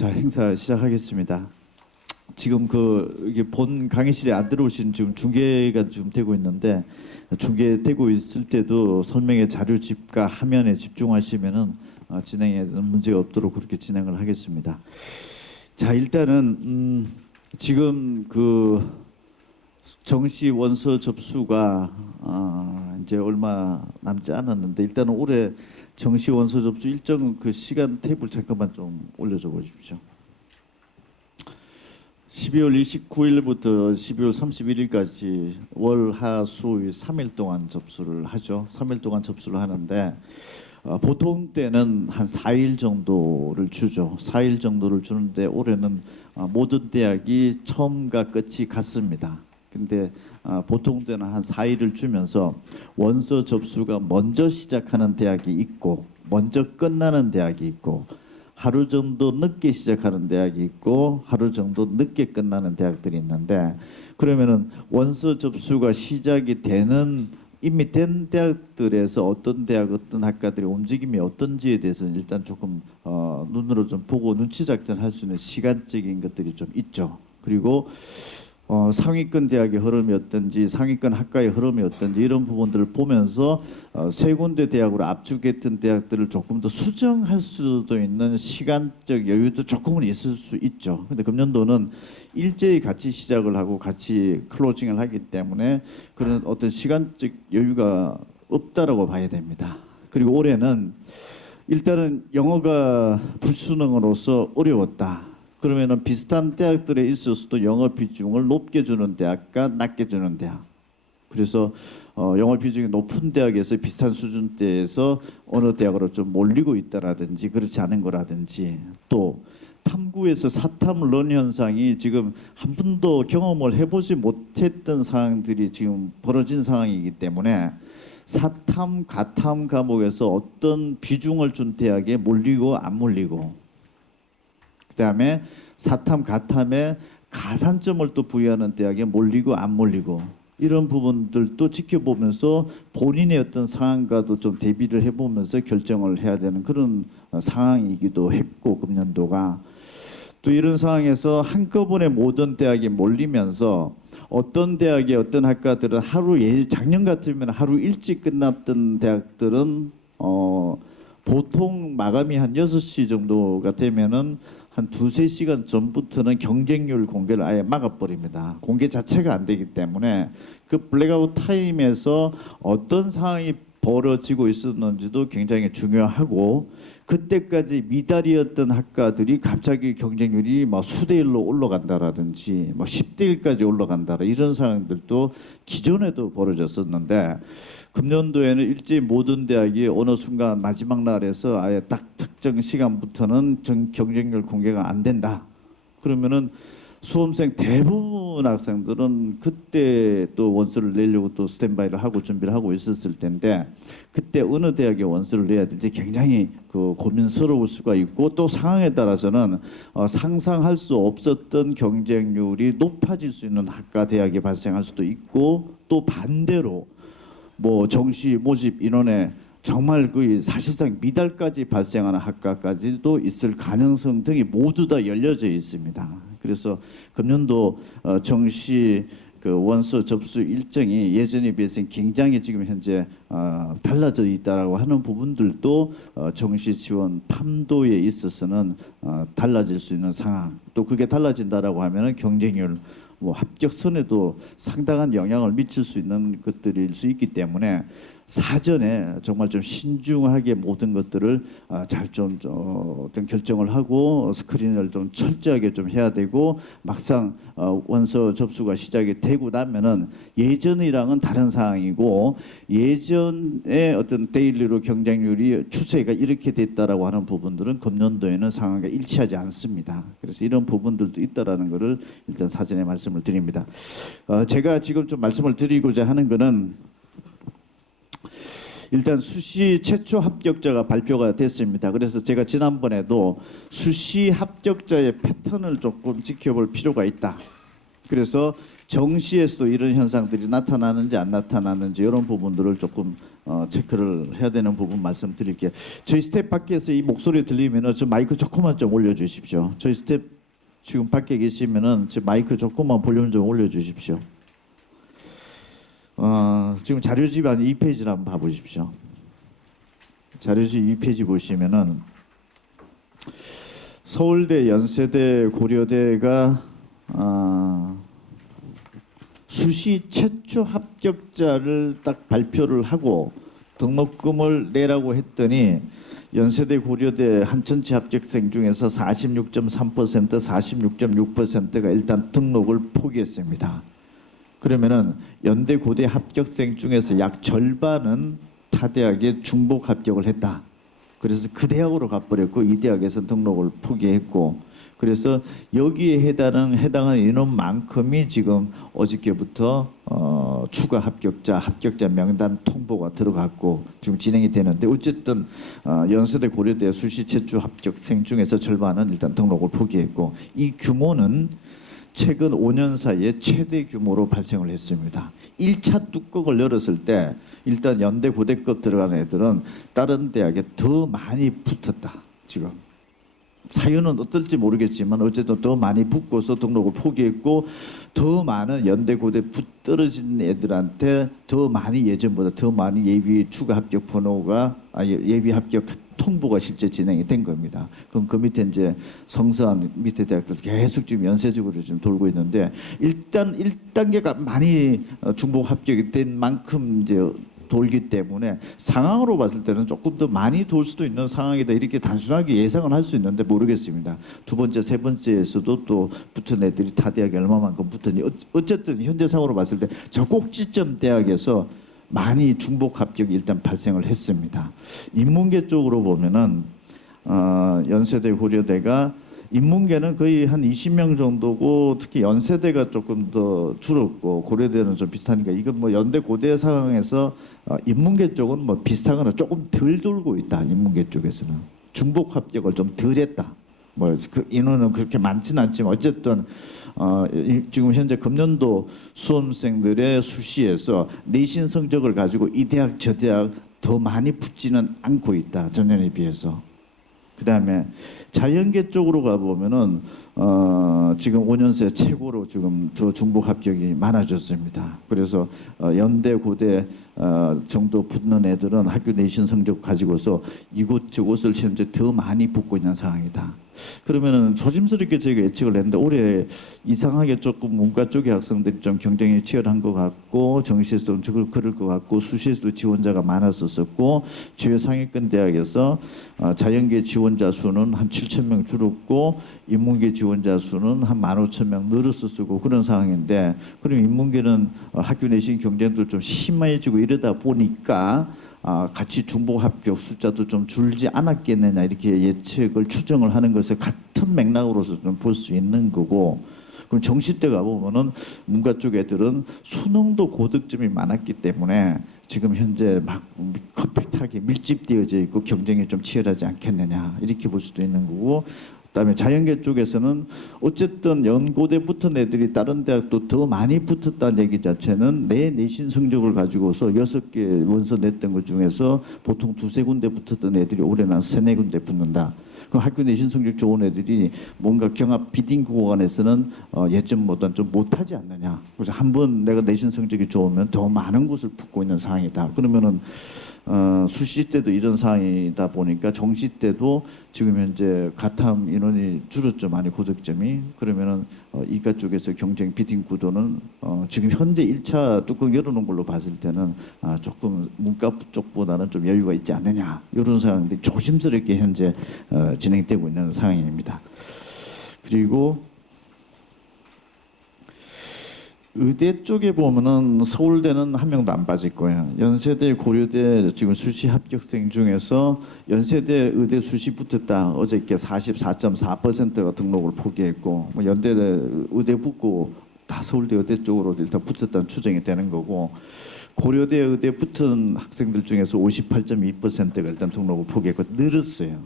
자, 행사 시작하겠습니다. 지금 이게 본 강의실에 안 들어오신 지금 중계가 지금 되고 있는데, 중계되고 있을 때도 설명의 자료집과 화면에 집중하시면은 진행에 문제가 없도록 그렇게 진행을 하겠습니다. 자, 일단은 지금 정시 원서 접수가 이제 얼마 남지 않았는데, 일단은 올해 정시 원서 접수 일정 시간 테이블 잠깐만 좀 올려줘 보십시오. 12월 29일부터 12월 31일까지 월, 하, 수, 3일 동안 접수를 하죠. 3일 동안 접수를 하는데 보통 때는 한 4일 정도를 주죠. 4일 정도를 주는데 올해는 모든 대학이 처음과 끝이 같습니다. 근데 보통 때는 한 4일을 주면서 원서 접수가 먼저 시작하는 대학이 있고 먼저 끝나는 대학이 있고 하루 정도 늦게 시작하는 대학이 있고 하루 정도 늦게 끝나는 대학들이 있는데, 그러면은 원서 접수가 시작이 되는 이미 된 대학들에서 어떤 대학 어떤 학과들의 움직임이 어떤지에 대해서는 일단 조금 눈으로 좀 보고 눈치 작전할 수 있는 시간적인 것들이 좀 있죠. 그리고 상위권 대학의 흐름이 어떤지, 상위권 학과의 흐름이 어떤지 이런 부분들을 보면서 세 군데 대학으로 압축했던 대학들을 조금 더 수정할 수도 있는 시간적 여유도 조금은 있을 수 있죠. 근데 금년도는 일제히 같이 시작을 하고 같이 클로징을 하기 때문에 그런 어떤 시간적 여유가 없다라고 봐야 됩니다. 그리고 올해는 일단은 영어가 불수능으로서 어려웠다. 그러면은 비슷한 대학들에 있어서도 영어 비중을 높게 주는 대학과 낮게 주는 대학. 그래서 영어 비중이 높은 대학에서 비슷한 수준대에서 어느 대학으로 좀 몰리고 있다라든지 그렇지 않은 거라든지, 또 탐구에서 사탐 런 현상이 지금 한 번도 경험을 해보지 못했던 상황들이 지금 벌어진 상황이기 때문에 사탐, 가탐 과목에서 어떤 비중을 준 대학에 몰리고 안 몰리고, 그다음에 사탐, 가탐에 가산점을 또 부여하는 대학에 몰리고 안 몰리고, 이런 부분들도 지켜보면서 본인의 어떤 상황과도 좀 대비를 해보면서 결정을 해야 되는 그런 상황이기도 했고, 금년도가 또 이런 상황에서 한꺼번에 모든 대학에 몰리면서 어떤 대학의 어떤 학과들은 작년 같으면 하루 일찍 끝났던 대학들은 보통 마감이 한 6시 정도가 되면은 한 2~3시간 전부터는 경쟁률 공개를 아예 막아버립니다. 공개 자체가 안 되기 때문에 그 블랙아웃 타임에서 어떤 상황이 벌어지고 있었는지도 굉장히 중요하고, 그때까지 미달이었던 학과들이 갑자기 경쟁률이 막 수대 1로 올라간다라든지 막 10대 1까지 올라간다라, 이런 상황들도 기존에도 벌어졌었는데, 금년도에는 일제히 모든 대학이 어느 순간 마지막 날에서 아예 딱 특정 시간부터는 경쟁률 공개가 안 된다. 그러면은 수험생 대부분 학생들은 그때 또 원서를 내려고 또 스탠바이를 하고 준비를 하고 있었을 텐데, 그때 어느 대학에 원서를 내야 될지 굉장히 고민스러울 수가 있고, 또 상황에 따라서는 상상할 수 없었던 경쟁률이 높아질 수 있는 학과 대학이 발생할 수도 있고, 또 반대로 뭐 정시 모집 인원에 정말 사실상 미달까지 발생하는 학과까지도 있을 가능성 등이 모두 다 열려져 있습니다. 그래서 금년도 정시 원서 접수 일정이 예전에 비해서 굉장히 지금 현재 달라져 있다라고 하는 부분들도 정시 지원 판도에 있어서는 달라질 수 있는 상황, 또 그게 달라진다라고 하면은 경쟁률 합격선에도 상당한 영향을 미칠 수 있는 것들일 수 있기 때문에 사전에 정말 좀 신중하게 모든 것들을 잘 좀 어떤 결정을 하고 스크린을 좀 철저하게 좀 해야 되고, 막상 원서 접수가 시작이 되고 나면은 예전이랑은 다른 상황이고, 예전에 어떤 데일리로 경쟁률이 추세가 이렇게 됐다라고 하는 부분들은 금년도에는 상황과 일치하지 않습니다. 그래서 이런 부분들도 있다라는 것을 일단 사전에 말씀을 드립니다. 제가 지금 좀 말씀을 드리고자 하는 것은, 일단 수시 최초 합격자가 발표가 됐습니다. 그래서 제가 지난번에도 수시 합격자의 패턴을 조금 지켜볼 필요가 있다. 그래서 정시에서도 이런 현상들이 나타나는지 안 나타나는지 이런 부분들을 조금 체크를 해야 되는 부분 말씀드릴게요. 저희 스텝 밖에서 이 목소리 들리면은 저 마이크 조금만 좀 올려주십시오. 저희 스텝 지금 밖에 계시면은 저 마이크 조금만 볼륨 좀 올려주십시오. 지금 자료집 한 2페이지를 한번 봐보십시오. 자료집 2페이지 보시면은 서울대, 연세대, 고려대가 수시 최초 합격자를 딱 발표를 하고 등록금을 내라고 했더니 연세대, 고려대 한 전체 합격생 중에서 46.3%, 46.6%가 일단 등록을 포기했습니다. 그러면은 연대, 고대 합격생 중에서 약 절반은 타 대학에 중복 합격을 했다. 그래서 그 대학으로 가버렸고 이 대학에서 등록을 포기했고, 그래서 여기에 해당하는 인원만큼이 지금 어저께부터 추가 합격자 명단 통보가 들어갔고 지금 진행이 되는데, 어쨌든 연세대, 고려대 수시 최초 합격생 중에서 절반은 일단 등록을 포기했고, 이 규모는 최근 5년 사이에 최대 규모로 발생을 했습니다. 1차 뚜껑을 열었을 때 일단 연대, 고대급 들어간 애들은 다른 대학에 더 많이 붙었다. 지금 사연은 어떨지 모르겠지만 어쨌든 더 많이 붙고서 등록을 포기했고, 더 많은 연대, 고대 떨어진 애들한테 더 많이, 예전보다 더 많이 예비 추가 합격 번호가 예비 합격 통보가 실제 진행이 된 겁니다. 그럼 그 밑에 이제 성서한 밑에 대학들 계속 지금 연쇄적으로 지금 돌고 있는데, 일단 1단계가 많이 중복 합격이 된 만큼 이제 돌기 때문에 상황으로 봤을 때는 조금 더 많이 돌 수도 있는 상황이다, 이렇게 단순하게 예상을 할 수 있는데 모르겠습니다. 두 번째, 세 번째에서도 또 붙은 애들이 타 대학에 얼마만큼 붙으니 어쨌든 현재 상황으로 봤을 때 저 꼭지점 대학에서 많이 중복 합격이 일단 발생을 했습니다. 인문계 쪽으로 보면은 연세대, 고려대가 인문계는 거의 한 20명 정도고, 특히 연세대가 조금 더 줄었고 고려대는 좀 비슷하니까 이건 뭐 연대, 고대 상황에서 인문계 쪽은 뭐 비슷하거나 조금 덜 돌고 있다. 인문계 쪽에서는 중복 합격을 좀 덜 했다. 뭐 그 인원은 그렇게 많지는 않지만 어쨌든 지금 현재 금년도 수험생들의 수시에서 내신 성적을 가지고 이 대학 저 대학 더 많이 붙지는 않고 있다, 전년에 비해서. 그다음에 자연계 쪽으로 가보면은 지금 5년 새 최고로 지금 더 중복 합격이 많아졌습니다. 그래서 연대, 고대 정도 붙는 애들은 학교 내신 성적 가지고서 이곳 저곳을 현재 더 많이 붙고 있는 상황이다. 그러면은 조심스럽게 저희가 예측을 했는데 올해 이상하게 조금 문과 쪽의 학생들이 좀 경쟁이 치열한 것 같고, 정시에서도 그럴 것 같고, 수시에서도 지원자가 많았었고, 주요 상위권 대학에서 자연계 지원자 수는 한 7,000명 줄었고 인문계 지원자 수는 한 15,000명 늘었었고 그런 상황인데, 그럼 인문계는 학교 내신 경쟁도 좀 심해지고 이러다 보니까 같이 중복 합격 숫자도 좀 줄지 않았겠느냐, 이렇게 예측을 추정을 하는 것을 같은 맥락으로서 좀 볼 수 있는 거고, 그럼 정시 때 가보면은 문과 쪽 애들은 수능도 고득점이 많았기 때문에 지금 현재 막 컴팩트하게 밀집되어져 있고 경쟁이 좀 치열하지 않겠느냐, 이렇게 볼 수도 있는 거고, 그다음에 자연계 쪽에서는 어쨌든 연고대 붙은 애들이 다른 대학도 더 많이 붙었다는 얘기 자체는 내 내신 성적을 가지고서 6개 원서 냈던 것 중에서 보통 2-3군데 붙었던 애들이 올해는 3-4군데 붙는다. 그럼 학교 내신 성적 좋은 애들이 뭔가 경합 비딩 구간에서는 예전보다는 좀 못하지 않느냐. 그래서 한번 내가 내신 성적이 좋으면 더 많은 곳을 붙고 있는 상황이다. 그러면은 수시 때도 이런 상황이다 보니까 정시 때도 지금 현재 가탐 인원이 줄었죠, 많이 고득점이. 그러면은 이과 쪽에서 경쟁 비딩 구도는 지금 현재 1차 뚜껑 열어놓은 걸로 봤을 때는 조금 문과 쪽보다는 좀 여유가 있지 않느냐, 이런 상황들이 조심스럽게 현재 진행되고 있는 상황입니다. 그리고 의대 쪽에 보면은 서울대는 한 명도 안 빠질 거예요. 연세대, 고려대 지금 수시 합격생 중에서 연세대, 의대 수시 붙었다. 어저께 44.4%가 등록을 포기했고, 뭐 연대, 의대 붙고 다 서울대, 의대 쪽으로 일단 붙었다는 추정이 되는 거고, 고려대, 의대 붙은 학생들 중에서 58.2%가 일단 등록을 포기했고 늘었어요.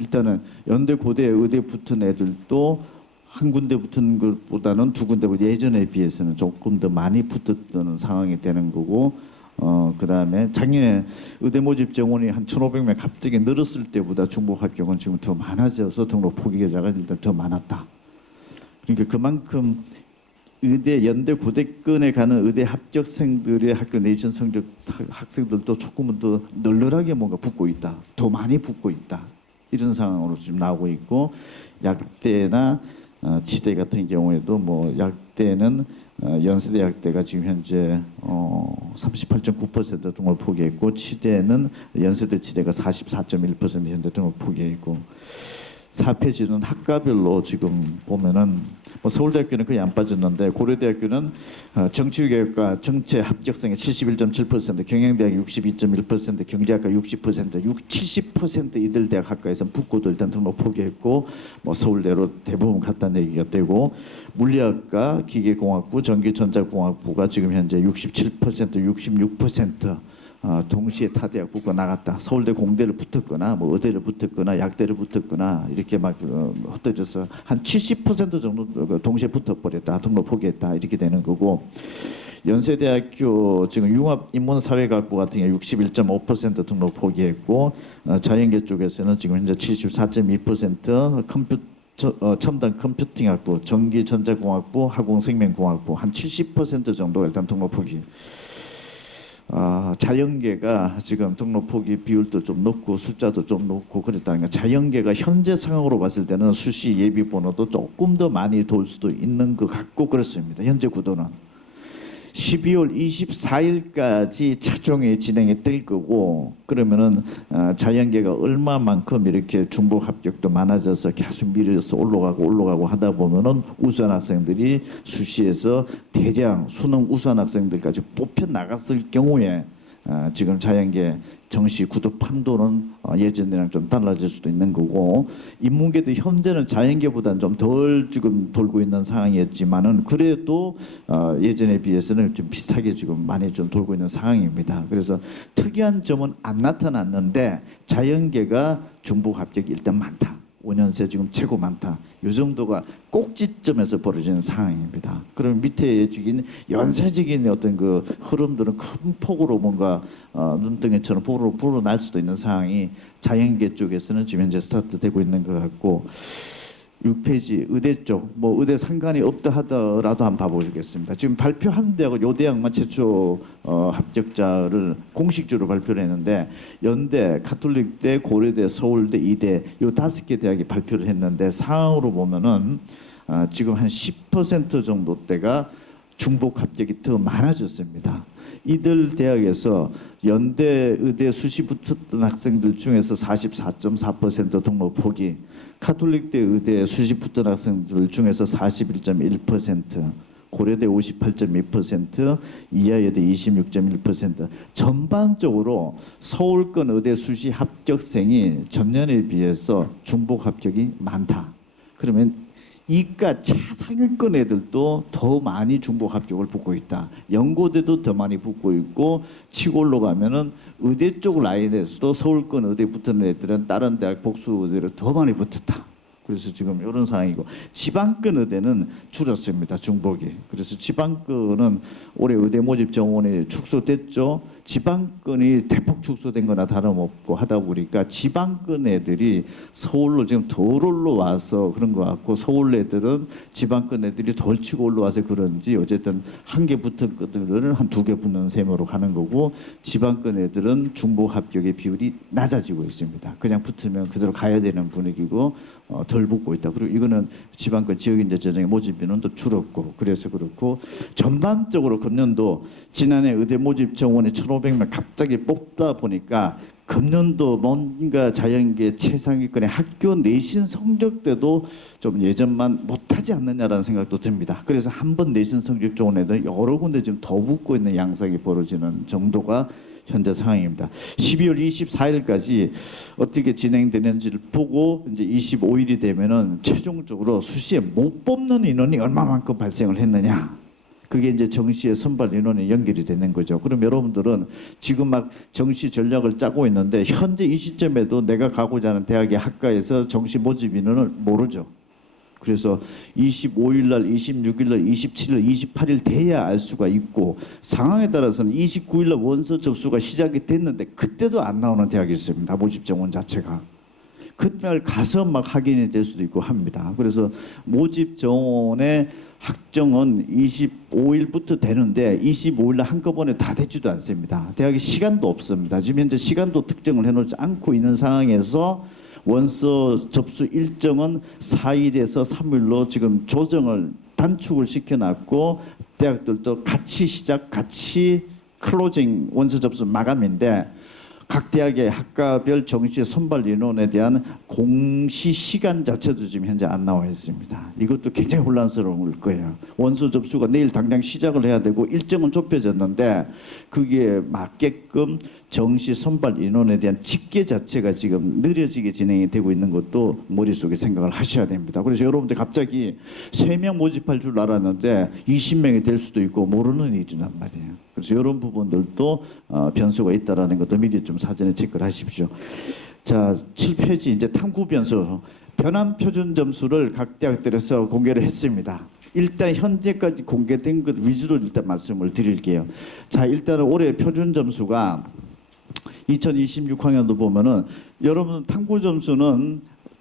일단은 연대, 고대, 의대 붙은 애들도 한 군데 붙은 것보다는 두 군데 예전에 비해서는 조금 더 많이 붙었던 상황이 되는 거고, 그다음에 작년에 의대 모집 정원이 한 1,500명 갑자기 늘었을 때보다 중복 합격은 지금 더 많아져서 등록 포기 계좌가 일단 더 많았다. 그러니까 그만큼 의대 연대 고대권에 가는 의대 합격생들의 학교 내신 성적 학생들도 조금은 더 널널하게 뭔가 붙고 있다. 더 많이 붙고 있다. 이런 상황으로 지금 나오고 있고 약대나 치대 같은 경우에도 뭐 약대는 연세대 약대가 지금 현재 38.9% 등록 포기했고 치대는 연세대 치대가 44.1% 현재 등록 포기했고 사폐지는 학과별로 지금 보면은 뭐 서울대학교는 거의 안 빠졌는데 고려대학교는 정치교육과 정체 합격생의 71.7%, 경영대학 62.1%, 경제학과 60%, 70% 이들 대학 학과에서 붙고도 일단 등록 포기했고 뭐 서울대로 대부분 갔다는 얘기가 되고 물리학과, 기계공학부, 전기전자공학부가 지금 현재 67%, 66% 동시에 타대학 붙고 나갔다. 서울대 공대를 붙었거나 뭐 의대를 붙었거나 약대를 붙었거나 이렇게 막 흩어져서 한 70% 정도 동시에 붙어버렸다. 등록 포기했다. 이렇게 되는 거고 연세대학교 지금 융합인문사회학부 같은 경우 61.5% 등록 포기했고 자연계 쪽에서는 지금 현재 74.2% 첨단 컴퓨팅학부, 전기전자공학부, 화공생명공학부 한 70% 정도 일단 등록 포기. 자연계가 지금 등록 포기 비율도 좀 높고 숫자도 좀 높고 그랬다니까 자연계가 현재 상황으로 봤을 때는 수시 예비 번호도 조금 더 많이 돌 수도 있는 것 같고 그렇습니다. 현재 구도는 12월 24일까지 최종이 진행이 될 거고 그러면은 자연계가 얼마만큼 이렇게 중복 합격도 많아져서 계속 밀려서 올라가고 하다 보면은 우수한 학생들이 수시에서 대량 수능 우수한 학생들까지 뽑혀 나갔을 경우에 지금 자연계 정시 구도 판도는 예전이랑 좀 달라질 수도 있는 거고 인문계도 현재는 자연계보다는 좀 덜 지금 돌고 있는 상황이었지만은 그래도 예전에 비해서는 좀 비슷하게 지금 많이 좀 돌고 있는 상황입니다. 그래서 특이한 점은 안 나타났는데 자연계가 중복 합격이 일단 많다. 5년 새 지금 최고 많다. 이 정도가 꼭지점에서 벌어지는 상황입니다. 그럼 밑에 지금 연쇄적인 어떤 그 흐름들은 큰 폭으로 뭔가 눈덩이처럼 폭으로 불어날 수도 있는 상황이 자연계 쪽에서는 지금 현재 스타트되고 있는 것 같고 6페이지 의대 쪽, 뭐 의대 상관이 없다 하더라도 한번 봐보겠습니다. 지금 발표한 대학은 요 대학만 최초 합격자를 공식적으로 발표를 했는데 연대, 가톨릭대, 고려대, 서울대, 이대 요 5개 대학이 발표를 했는데 상황으로 보면은 지금 한 10% 정도 대가 중복 합격이 더 많아졌습니다. 이들 대학에서 연대, 의대 수시 붙었던 학생들 중에서 44.4% 등록 포기, 카톨릭대 의대 수시 붙은 학생들 중에서 41.1%, 고려대 58.2%, 이하여대 26.1%. 전반적으로 서울권 의대 수시 합격생이 전년에 비해서 중복 합격이 많다. 그러면 이과 차상위권 애들도 더 많이 중복 합격을 붙고 있다. 연고대도 더 많이 붙고 있고 치고 올라가면은 의대 쪽 라인에서도 서울권 의대 붙은 애들은 다른 대학 복수 의대를 더 많이 붙었다. 그래서 지금 이런 상황이고 지방권 의대는 줄었습니다. 중복이. 그래서 지방권은 올해 의대 모집 정원이 축소됐죠. 지방권이 대폭 축소된 거나 다름없고 하다 보니까 지방권 애들이 서울로 지금 덜 올라와서 그런 것 같고 서울 애들은 지방권 애들이 덜 치고 올라와서 그런지 어쨌든 한 개 붙은 것들은 한 2개 붙는 셈으로 가는 거고 지방권 애들은 중복 합격의 비율이 낮아지고 있습니다. 그냥 붙으면 그대로 가야 되는 분위기고 덜 붙고 있다. 그리고 이거는 지방권 지역인재 전형의 모집 인원도 줄었고 그래서 그렇고 전반적으로 금년도 지난해 의대 모집 정원이 1,500명 갑자기 뽑다 보니까 금년도 뭔가 자연계 최상위권의 학교 내신 성적 때도 좀 예전만 못하지 않느냐라는 생각도 듭니다. 그래서 한 번 내신 성적 좋은 애들 여러 군데 지금 더 붙고 있는 양상이 벌어지는 정도가 현재 상황입니다. 12월 24일까지 어떻게 진행되는지를 보고 이제 25일이 되면은 최종적으로 수시에 못 뽑는 인원이 얼마만큼 발생을 했느냐. 그게 이제 정시의 선발 인원에 연결이 되는 거죠. 그럼 여러분들은 지금 막 정시 전략을 짜고 있는데 현재 이 시점에도 내가 가고자 하는 대학의 학과에서 정시 모집 인원을 모르죠. 그래서 25일 날, 26일 날, 27일, 28일 돼야 알 수가 있고 상황에 따라서는 29일 날 원서 접수가 시작이 됐는데 그때도 안 나오는 대학이 있습니다. 모집 정원 자체가. 그날 가서 막 확인이 될 수도 있고 합니다. 그래서 모집 정원의 확정은 25일부터 되는데 25일 날 한꺼번에 다 되지도 않습니다. 대학이 시간도 없습니다. 지금 현재 시간도 특정을 해놓지 않고 있는 상황에서 원서 접수 일정은 4일에서 3일로 지금 조정을 단축을 시켜놨고 대학들도 같이 시작, 같이 클로징 원서 접수 마감인데 각 대학의 학과별 정시 선발 인원에 대한 공시 시간 자체도 지금 현재 안 나와 있습니다. 이것도 굉장히 혼란스러울 거예요. 원서 접수가 내일 당장 시작을 해야 되고 일정은 좁혀졌는데 그게 맞게끔 정시 선발 인원에 대한 집계 자체가 지금 느려지게 진행이 되고 있는 것도 머릿속에 생각을 하셔야 됩니다. 그래서 여러분들 갑자기 3명 모집할 줄 알았는데 20명이 될 수도 있고 모르는 일이란 말이에요. 그래서 이런 부분들도 변수가 있다라는 것도 미리 좀 사전에 체크를 하십시오. 자, 7페이지 이제 탐구 변수 변환 표준 점수를 각 대학들에서 공개를 했습니다. 일단 현재까지 공개된 것 위주로 일단 말씀을 드릴게요. 자, 일단은 올해 표준 점수가 2026학년도 보면은 여러분 탐구 점수는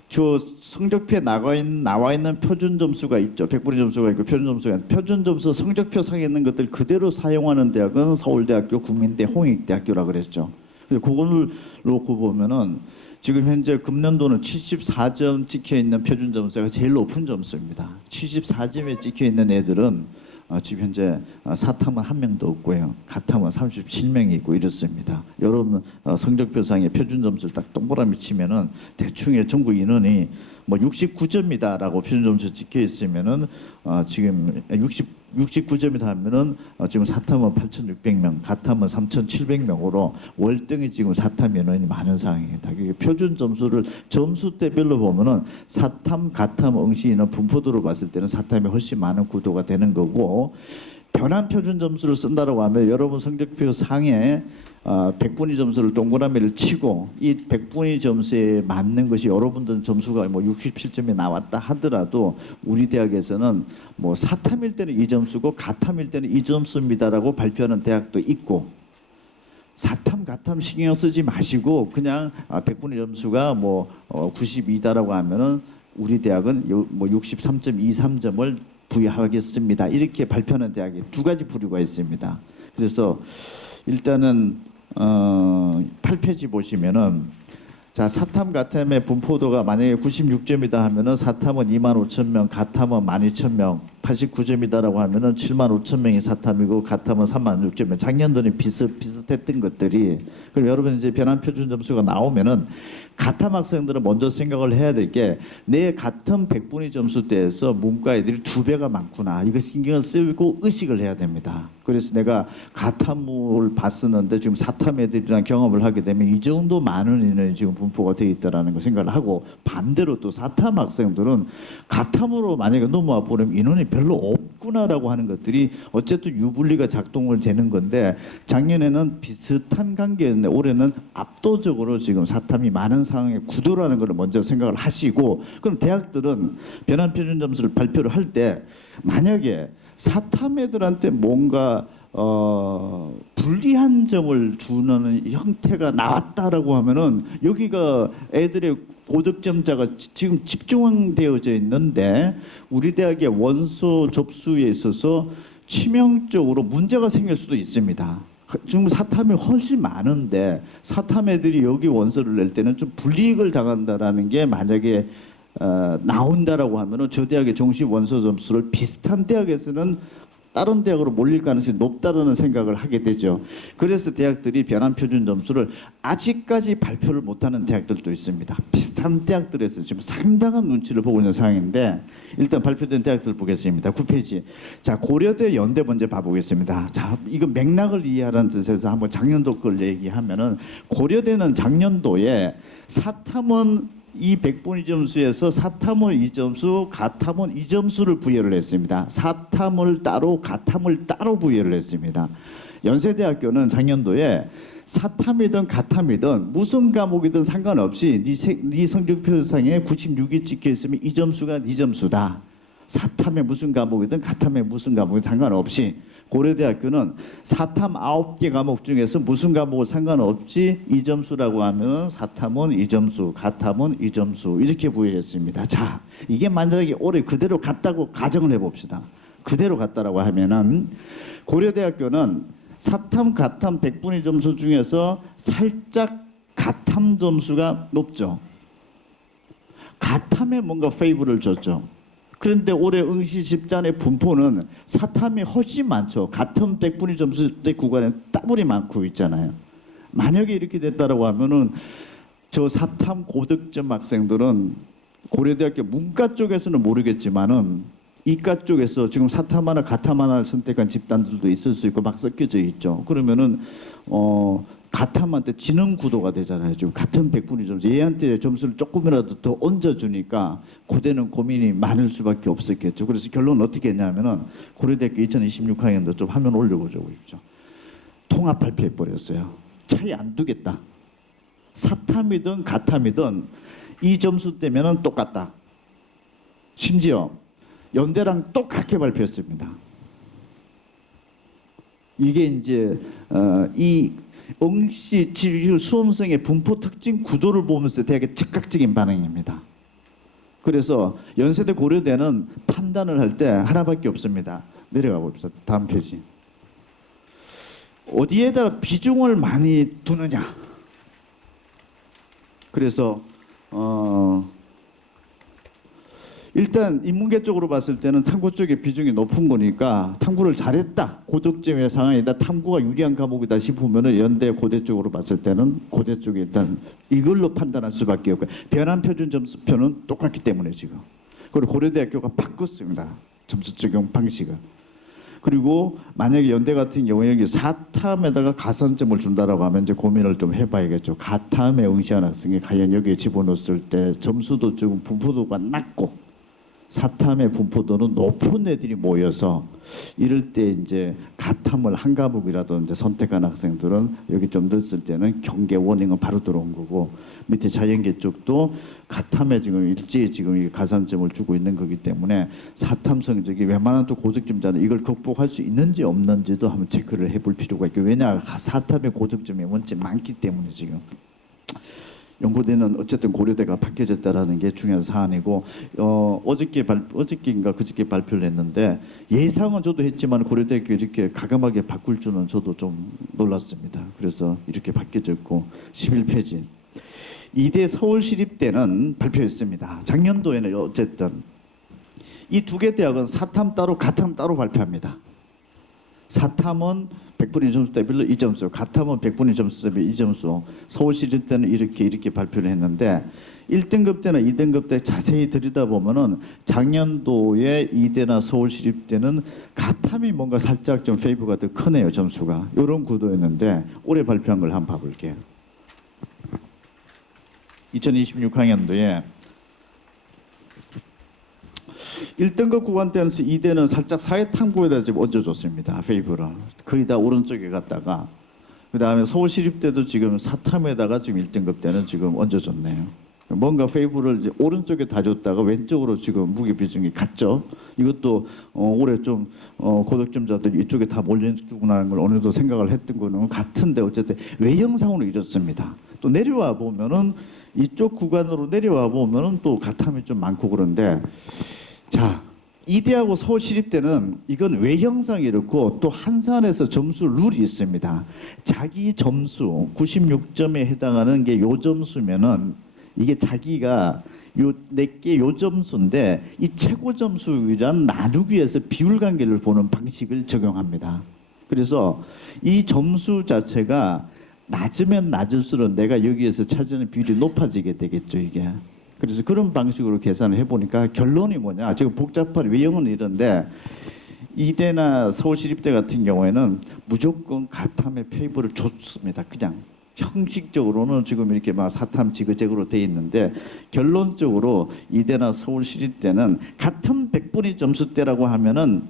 저 성적표에 나와 있는 표준 점수가 있죠. 100분위 점수가 있고 표준 점수가 있고 표준 점수 성적표 상에 있는 것들 그대로 사용하는 대학은 서울대학교, 국민대, 홍익대학교라 그랬죠. 그걸로 놓고 보면은 지금 현재 금년도는 74점 찍혀 있는 표준 점수가 제일 높은 점수입니다. 74점에 찍혀 있는 애들은 지금 현재 사탐은 한 명도 없고요. 가탐은 37명이 있고 이렇습니다. 여러분 성적표상의 표준 점수를 딱 동그라미 치면은 대충의 전국 인원이 뭐 69점이다라고 표준 점수 찍혀 있으면은 지금 69점이다 하면은 지금 사탐은 8,600명, 가탐은 3,700명으로 월등히 지금 사탐 인원이 많은 상황입니다. 표준 점수를 점수대별로 보면은 사탐, 가탐, 응시 인원 분포도로 봤을 때는 사탐이 훨씬 많은 구도가 되는 거고 변환 표준 점수를 쓴다라고 하면 여러분 성적표 상에 100분위 점수를 동그라미를 치고 이 100분위 점수에 맞는 것이 여러분들 점수가 뭐 67점이 나왔다 하더라도 우리 대학에서는 뭐 사탐일 때는 이 점수고 가탐일 때는 이 점수입니다라고 발표하는 대학도 있고 사탐, 가탐 신경 쓰지 마시고 그냥 100분위 점수가 뭐 92다라고 하면은 우리 대학은 뭐 63.23점을 부여하겠습니다. 이렇게 발표하는 대학이 두 가지 부류가 있습니다. 그래서 일단은 8페이지 보시면은 자 사탐 가탐의 분포도가 만약에 96점이다 하면은 사탐은 25,000명, 가탐은 12,000명, 89점이다라고 하면은 75,000명이 사탐이고 가탐은 36,000명. 작년도는 비슷했던 것들이 그럼 여러분 이제 변환 표준 점수가 나오면은 가탐 학생들은 먼저 생각을 해야 될 게 내 같은 100분위 점수대에서 문과 애들이 2배가 많구나. 이거 신경을 쓰고 의식을 해야 됩니다. 그래서 내가 가탐을 봤었는데 지금 사탐 애들이랑 경험을 하게 되면 이 정도 많은 인원이 지금 분포가 되어 있다라는 거 생각을 하고 반대로 또 사탐 학생들은 가탐으로 만약에 넘어와 버리면 인원이 별로 없구나라고 하는 것들이 어쨌든 유불리가 작동을 되는 건데 작년에는 비슷한 관계였는데 올해는 압도적으로 지금 사탐이 많은 상황의 구도라는 걸 먼저 생각을 하시고 그럼 대학들은 변환 표준 점수를 발표를 할 때 만약에 사탐 애들한테 뭔가 불리한 점을 주는 형태가 나왔다라고 하면은 여기가 애들의 고득점자가 지금 집중되어져 있는데 우리 대학의 원서 접수에 있어서 치명적으로 문제가 생길 수도 있습니다. 지금 사탐이 훨씬 많은데 사탐 애들이 여기 원서를 낼 때는 좀 불이익을 당한다라는 게 만약에 나온다라고 하면은 저 대학의 정시 원서 점수를 비슷한 대학에서는 다른 대학으로 몰릴 가능성이 높다는 생각을 하게 되죠. 그래서 대학들이 변환 표준 점수를 아직까지 발표를 못하는 대학들도 있습니다. 비슷한 대학들에서 지금 상당한 눈치를 보고 있는 상황인데 일단 발표된 대학들 보겠습니다. 9페이지. 자, 고려대, 연대 먼저 봐보겠습니다. 자, 이거 맥락을 이해하라는 뜻에서 한번 작년도 걸 얘기하면은 고려대는 작년도에 사탐은 이 100분위 점수에서 사탐은 2점수, 가탐은 2점수를 부여를 했습니다. 사탐을 따로, 가탐을 따로 부여를 했습니다. 연세대학교는 작년도에 사탐이든 가탐이든 무슨 과목이든 상관없이 네 성적표상에 96이 찍혀 있으면 이 점수가 네 점수다. 사탐에 무슨 과목이든 가탐에 무슨 과목이든 상관없이 고려대학교는 사탐 9개 과목 중에서 무슨 과목을 상관없이 이 점수라고 하면 사탐은 이 점수, 가탐은 이 점수 이렇게 부여했습니다. 자, 이게 만약에 올해 그대로 갔다고 가정을 해봅시다. 그대로 갔다라고 하면은 고려대학교는 사탐, 가탐 100분위 점수 중에서 살짝 가탐 점수가 높죠. 가탐에 뭔가 페이브를 줬죠. 그런데 올해 응시 집단의 분포는 사탐이 훨씬 많죠. 가탐 100분위 점수대 구간에 따블이 많고 있잖아요. 만약에 이렇게 됐다라고 하면은 저 사탐 고득점 학생들은 고려대학교 문과 쪽에서는 모르겠지만은 이과 쪽에서 지금 사탐 하나 가탐 하나를 선택한 집단들도 있을 수 있고 막 섞여져 있죠. 그러면은 가탐한테 지능 구도가 되잖아요. 지금 같은 100분위 점수 얘한테 점수를 조금이라도 더 얹어주니까 고대는 고민이 많을 수밖에 없었겠죠. 그래서 결론은 어떻게 했냐면은 고려대학교 2026학년도 좀 화면 올려보죠. 통합 발표해 버렸어요. 차이 안 두겠다. 사탐이든 가탐이든 이 점수 때면은 똑같다. 심지어 연대랑 똑같게 발표했습니다. 이게 이제 이 응시 지율 수험생의 분포 특징 구도를 보면서 대학의 즉각적인 반응입니다. 그래서 연세대 고려대는 판단을 할 때 하나밖에 없습니다. 내려가 봅시다. 다음 페이지. 어디에다 비중을 많이 두느냐. 그래서 일단 인문계 쪽으로 봤을 때는 탐구 쪽에 비중이 높은 거니까 탐구를 잘했다. 고득점의 상황이다. 탐구가 유리한 과목이다 싶으면 연대 고대 쪽으로 봤을 때는 고대 쪽에 일단 이걸로 판단할 수밖에 없고 변환 표준 점수표는 똑같기 때문에 지금. 그리고 고려대학교가 바꿨습니다. 점수 적용 방식을. 그리고 만약에 연대 같은 경우에 여기 사탐에다가 가산점을 준다라고 하면 이제 고민을 좀 해봐야겠죠. 가탐에 응시한 학생이 과연 여기에 집어넣었을 때 점수도 조금 분포도가 낮고 사탐의 분포도는 높은 애들이 모여서 이럴 때 이제 가탐을 한 과목이라도 이제 선택한 학생들은 여기 좀 넣었을 때는 경계 워닝은 바로 들어온 거고 밑에 자연계 쪽도 가탐에 지금 일제히 지금 이 가산점을 주고 있는 거기 때문에 사탐 성적이 웬만한 또 고득점자는 이걸 극복할 수 있는지 없는지도 한번 체크를 해볼 필요가 있고 왜냐 사탐의 고득점이 원체 많기 때문에 지금. 연고대는 어쨌든 고려대가 바뀌어졌다라는 게 중요한 사안이고 어저께인가 그저께 발표를 했는데 예상은 저도 했지만 고려대학교 이렇게 가감하게 바꿀 줄은 저도 좀 놀랐습니다. 그래서 이렇게 바뀌어졌고 11페이지 이대 서울시립대는 발표했습니다. 작년도에는 어쨌든 이 두 개 대학은 사탐 따로 가탐 따로 발표합니다. 사탐은 100분위 점수 대별로 2점수, 가탐은 100분위 점수 대별 2점수. 서울시립 때는 이렇게 발표를 했는데 1등급 때나 2등급 때 자세히 들여다보면은 작년도에 이대나 서울시립 때는 가탐이 뭔가 살짝 좀 페이브가 더 크네요 점수가. 이런 구도였는데 올해 발표한 걸 한번 봐볼게요. 2026학년도에 1등급 구간 때는 이대는 살짝 사회탐구에다 지금 얹어줬습니다. 페이브를 거의 다 오른쪽에 갔다가 그 다음에 서울시립대도 지금 사탐에다가 지금 1등급 때는 지금 얹어줬네요. 뭔가 페이브를 이제 오른쪽에 다 줬다가 왼쪽으로 지금 무게 비중이 갔죠. 이것도 올해 좀 고득점자들이 이쪽에 다 몰려있구나라는 걸 어느 정도 생각을 했던 거는 같은데 어쨌든 외형상으로 이렇습니다. 또 내려와 보면은 이쪽 구간으로 내려와 보면은 또 가탐이 좀 많고 그런데 자, 이대하고 서울시립대는 이건 외형상이 이렇고 또 한산에서 점수 룰이 있습니다. 자기 점수 96점에 해당하는 게 요 점수면은 이게 자기가 요 내게 요 점수인데 이 최고 점수랑 나누기 위해서 비율 관계를 보는 방식을 적용합니다. 그래서 이 점수 자체가 낮으면 낮을수록 내가 여기에서 차지하는 비율이 높아지게 되겠죠, 이게. 그래서 그런 방식으로 계산을 해보니까 결론이 뭐냐. 지금 복잡한 외형은 이런데 이대나 서울시립대 같은 경우에는 무조건 가탐의 페이버를 줬습니다. 그냥 형식적으로는 지금 이렇게 막 사탐 지그재그로 돼 있는데 결론적으로 이대나 서울시립대는 같은 100분위 점수대라고 하면은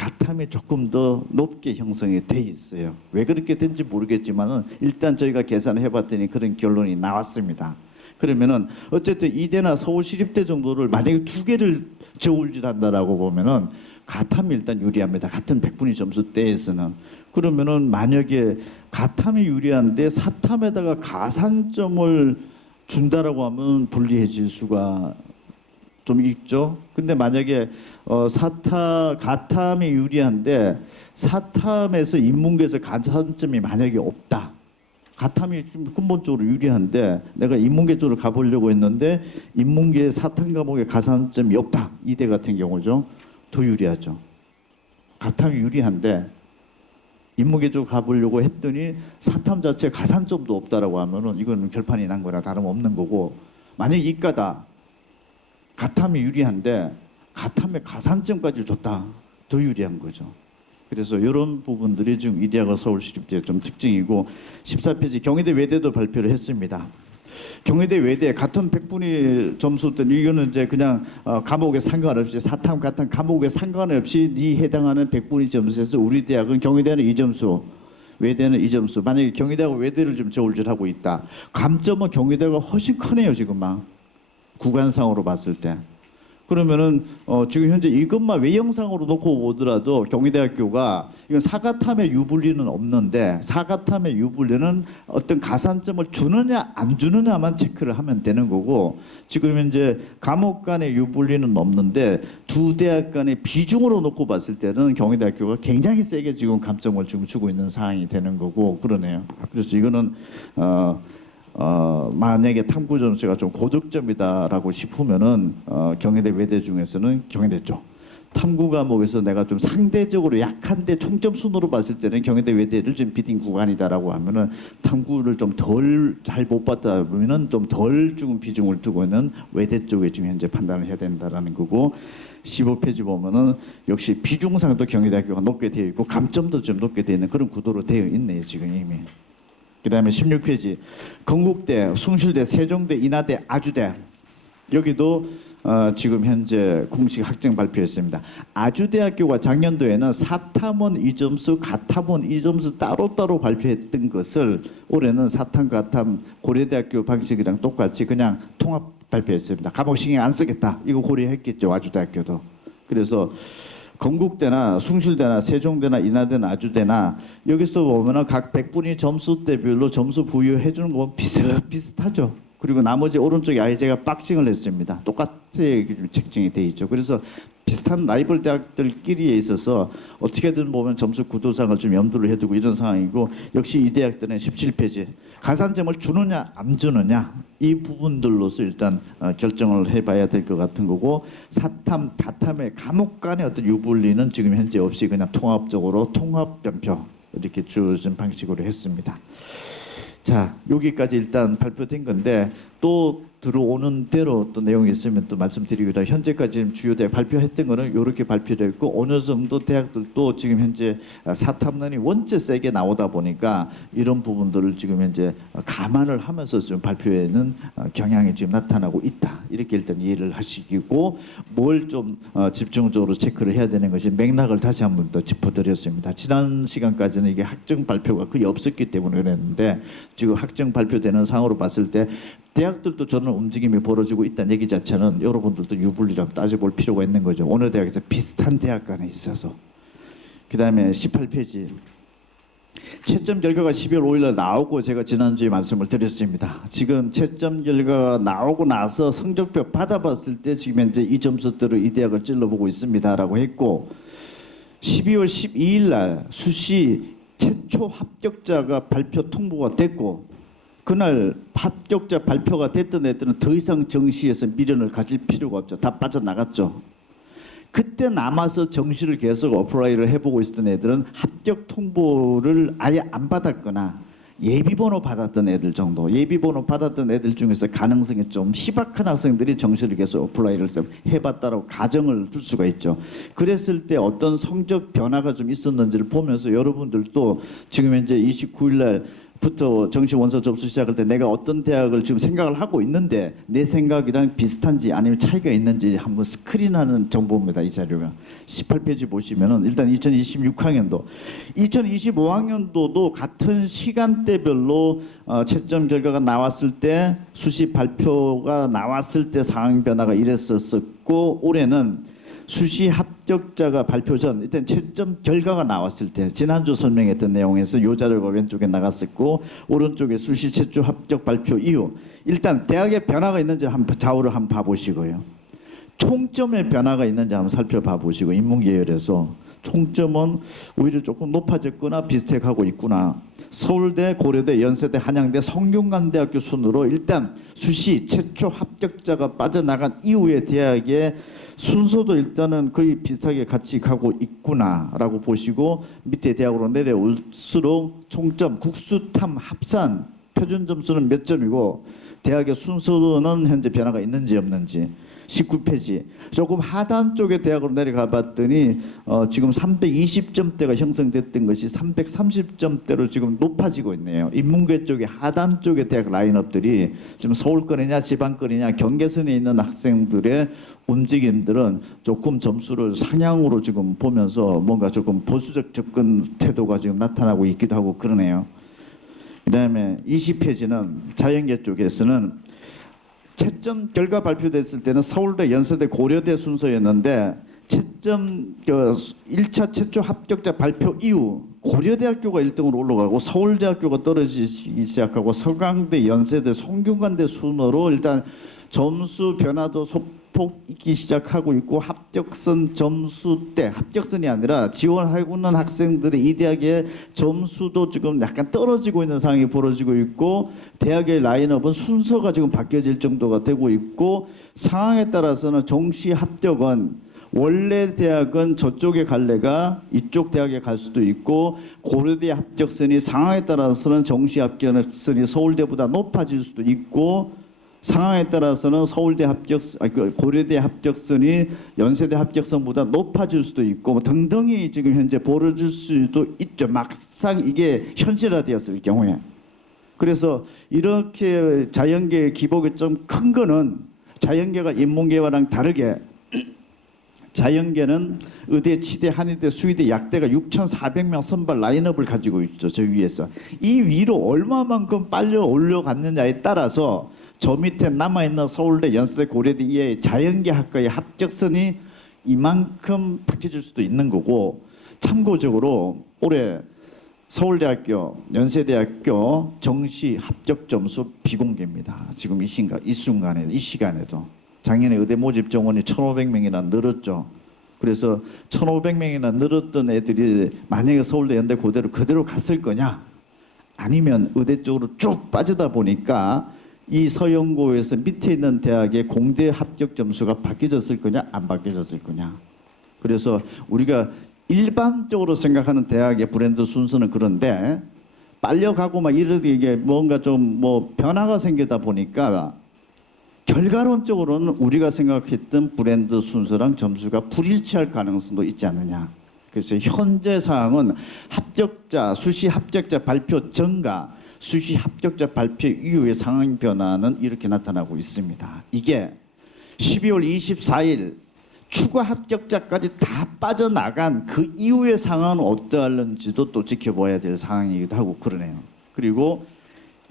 가탐이 조금 더 높게 형성이 돼 있어요. 왜 그렇게 된지 모르겠지만은 일단 저희가 계산을 해봤더니 그런 결론이 나왔습니다. 그러면은 어쨌든 이대나 서울시립대 정도를 만약에 두 개를 저울질한다라고 보면은 가탐이 일단 유리합니다. 같은 백분위 점수대에서는. 그러면은 만약에 가탐이 유리한데 사탐에다가 가산점을 준다라고 하면 불리해질 수가 좀 있죠. 근데 만약에 가탐이 유리한데 사탐에서 인문계에서 가산점이 만약에 없다. 가탐이 좀 근본적으로 유리한데 내가 인문계 쪽으로 가보려고 했는데 인문계 사탐 과목에 가산점이 없다. 이대 같은 경우죠. 더 유리하죠. 가탐이 유리한데 인문계 쪽으로 가보려고 했더니 사탐 자체에 가산점도 없다라고 하면은 이건 결판이 난 거나 다름없는 거고, 만약에 이과다. 가탐이 유리한데 가탐에 가산점까지 줬다. 더 유리한 거죠. 그래서 이런 부분들이 지금 이대하고 서울시립대의 좀 특징이고, 14페이지 경희대 외대도 발표를 했습니다. 경희대 외대 같은 백분위 점수 때 이거는 이제 그냥 과목에 상관없이 사탐 가탐 과목에 상관없이 네 해당하는 백분위 점수에서 우리 대학은 경희대는 2점수, 외대는 2점수. 만약에 경희대하고 외대를 좀 저울질하고 있다. 감점은 경희대가 훨씬 크네요 지금 막 구간상으로 봤을 때. 그러면은 지금 현재 이것만 외형상으로 놓고 보더라도 경희대학교가 이건 사가탐의 유불리는 없는데, 사가탐의 유불리는 어떤 가산점을 주느냐 안 주느냐만 체크를 하면 되는 거고, 지금 현재 과목 간의 유불리는 없는데 두 대학 간의 비중으로 놓고 봤을 때는 경희대학교가 굉장히 세게 지금 감점을 지금 주고 있는 상황이 되는 거고 그러네요. 그래서 이거는 만약에 탐구 점수가 좀 고득점이다라고 싶으면은 경희대 외대 중에서는 경희대 쪽, 탐구 과목에서 내가 좀 상대적으로 약한데 총점 순으로 봤을 때는 경희대 외대를 좀 비딘 구간이다라고 하면은 탐구를 좀 덜 잘 못 봤다 보면은 좀 덜 주는 비중을 두고 있는 외대 쪽에 지금 현재 판단을 해야 된다라는 거고, 15페이지 보면은 역시 비중상도 경희대학교가 높게 되어 있고 감점도 좀 높게 되어 있는 그런 구도로 되어 있네요 지금 이미. 그다음에 16페이지 건국대, 숭실대, 세종대, 인하대, 아주대, 여기도 지금 현재 공식 학점 발표했습니다. 아주대학교가 작년도에는 사탐원 2점수, 가탐원 2점수 따로따로 발표했던 것을 올해는 사탐, 가탐 고려대학교 방식이랑 똑같이 그냥 통합 발표했습니다. 과목 신경 안 쓰겠다. 이거 고려했겠죠 아주대학교도. 그래서 건국대나 숭실대나 세종대나 인하대나 아주대나 여기서 보면은 각 백분위 점수대별로 점수 부여해 주는 거 비슷하죠. 그리고 나머지 오른쪽에 아예 제가 박싱을 했습니다. 똑같이 책정이 돼 있죠. 그래서 비슷한 라이벌 대학들끼리에 있어서 어떻게든 보면 점수 구도상을 좀 염두를 해두고 이런 상황이고, 역시 이 대학들은 17페이지 가산점을 주느냐 안 주느냐 이 부분들로서 일단 결정을 해봐야 될 것 같은 거고, 사탐, 다탐의 과목 간의 어떤 유불리는 지금 현재 없이 그냥 통합적으로 통합 변표 이렇게 주어진 방식으로 했습니다. 자, 여기까지 일단 발표된 건데 또 들어오는 대로 또 내용이 있으면 또 말씀드리기로, 현재까지 주요 대학 발표했던 거는 이렇게 발표됐고, 어느 정도 대학들도 지금 현재 사탐론이 원체 세게 나오다 보니까 이런 부분들을 지금 현재 감안을 하면서 좀 발표에는 경향이 지금 나타나고 있다. 이렇게 일단 이해를 하시고, 뭘 좀 집중적으로 체크를 해야 되는 것이 맥락을 다시 한번 더 짚어드렸습니다. 지난 시간까지는 이게 학정 발표가 거의 없었기 때문에 그랬는데 지금 학정 발표되는 상황으로 봤을 때 대학들도 저는 움직임이 벌어지고 있다는 얘기 자체는 여러분들도 유불리랑 따져볼 필요가 있는 거죠. 어느 대학에서 비슷한 대학 간에 있어서. 그 다음에 18페이지 채점 결과가 12월 5일 날 나오고, 제가 지난주에 말씀을 드렸습니다. 지금 채점 결과가 나오고 나서 성적표 받아봤을 때 지금 현재 이 점수대로 이 대학을 찔러보고 있습니다라고 했고, 12월 12일 날 수시 최초 합격자가 발표 통보가 됐고, 그날 합격자 발표가 됐던 애들은 더 이상 정시에서 미련을 가질 필요가 없죠. 다 빠져나갔죠. 그때 남아서 정시를 계속 어플라이를 해보고 있었던 애들은 합격 통보를 아예 안 받았거나 예비번호 받았던 애들 정도, 예비번호 받았던 애들 중에서 가능성이 좀 희박한 학생들이 정시를 계속 어플라이를 좀 해봤다라고 가정을 둘 수가 있죠. 그랬을 때 어떤 성적 변화가 좀 있었는지를 보면서 여러분들도 지금 현재 29일 날 부터 정시 원서 접수 시작할 때 내가 어떤 대학을 지금 생각을 하고 있는데 내 생각이랑 비슷한지 아니면 차이가 있는지 한번 스크린하는 정보입니다. 이 자료가 18페이지 보시면은 일단 2026학년도, 2025학년도도 같은 시간대별로 채점 결과가 나왔을 때 수시 발표가 나왔을 때 상황 변화가 이랬었고, 올해는 수시 합격자가 발표 전 일단 채점 결과가 나왔을 때 지난주 설명했던 내용에서 이 자료가 왼쪽에 나갔었고, 오른쪽에 수시 최초 합격 발표 이후 일단 대학의 변화가 있는지 한번 좌우를 한번 봐보시고요. 총점의 변화가 있는지 한번 살펴봐 보시고, 인문계열에서 총점은 오히려 조금 높아졌거나 비슷해 가고 있구나. 서울대, 고려대, 연세대, 한양대, 성균관대학교 순으로 일단 수시 최초 합격자가 빠져나간 이후의 대학의 순서도 일단은 거의 비슷하게 같이 가고 있구나라고 보시고, 밑에 대학으로 내려올수록 총점, 국수탐, 합산, 표준 점수는 몇 점이고 대학의 순서는 현재 변화가 있는지 없는지. 19페이지 조금 하단 쪽의 대학으로 내려가 봤더니 지금 320점대가 형성됐던 것이 330점대로 지금 높아지고 있네요. 인문계 쪽의 하단 쪽의 대학 라인업들이 지금 서울권이냐 지방권이냐 경계선에 있는 학생들의 움직임들은 조금 점수를 상향으로 지금 보면서 뭔가 조금 보수적 접근 태도가 지금 나타나고 있기도 하고 그러네요. 그다음에 20페이지는 자연계 쪽에서는 채점 결과 발표됐을 때는 서울대, 연세대, 고려대 순서였는데 채점 1차 최초 합격자 발표 이후 고려대학교가 1등으로 올라가고 서울대학교가 떨어지기 시작하고 서강대, 연세대, 성균관대 순으로 일단 점수 변화도 소폭 있기 시작하고 있고, 합격선 점수대, 합격선이 아니라 지원하고 있는 학생들의 이 대학의 점수도 지금 약간 떨어지고 있는 상황이 벌어지고 있고, 대학의 라인업은 순서가 지금 바뀌어질 정도가 되고 있고, 상황에 따라서는 정시 합격은 원래 대학은 저쪽에 갈래가 이쪽 대학에 갈 수도 있고, 고려대 합격선이 상황에 따라서는 정시 합격선이 서울대보다 높아질 수도 있고, 상황에 따라서는 서울대 고려대 합격선이 연세대 합격선보다 높아질 수도 있고 뭐 등등이 지금 현재 벌어질 수도 있죠. 막상 이게 현실화되었을 경우에. 그래서 이렇게 자연계의 기복이 좀 큰 거는, 자연계가 인문계와랑 다르게 자연계는 의대, 치대, 한의대, 수의대, 약대가 6,400명 선발 라인업을 가지고 있죠. 저 위에서. 이 위로 얼마만큼 빨리 올라갔느냐에 따라서 저 밑에 남아있는 서울대, 연세대, 고려대 이하의 자연계 학과의 합격선이 이만큼 바뀌어질 수도 있는 거고, 참고적으로 올해 서울대학교, 연세대학교 정시 합격 점수 비공개입니다. 지금 이 시간에도. 작년에 의대 모집 정원이 1,500명이나 늘었죠. 그래서 1,500명이나 늘었던 애들이 만약에 서울대, 연대, 고대로 그대로 갔을 거냐, 아니면 의대 쪽으로 쭉 빠지다 보니까 이 서영고에서 밑에 있는 대학의 공대 합격 점수가 바뀌어졌을 거냐 안 바뀌어졌을 거냐. 그래서 우리가 일반적으로 생각하는 대학의 브랜드 순서는 그런데 빨려가고 막 이렇게 이게 뭔가 좀 뭐 변화가 생기다 보니까 결과론적으로는 우리가 생각했던 브랜드 순서랑 점수가 불일치할 가능성도 있지 않느냐. 그래서 현재 상황은 합격자, 수시 합격자 발표 전과 수시 합격자 발표 이후의 상황 변화는 이렇게 나타나고 있습니다. 이게 12월 24일 추가 합격자까지 다 빠져나간 그 이후의 상황은 어떠할는지도 또 지켜봐야 될 상황이기도 하고 그러네요. 그리고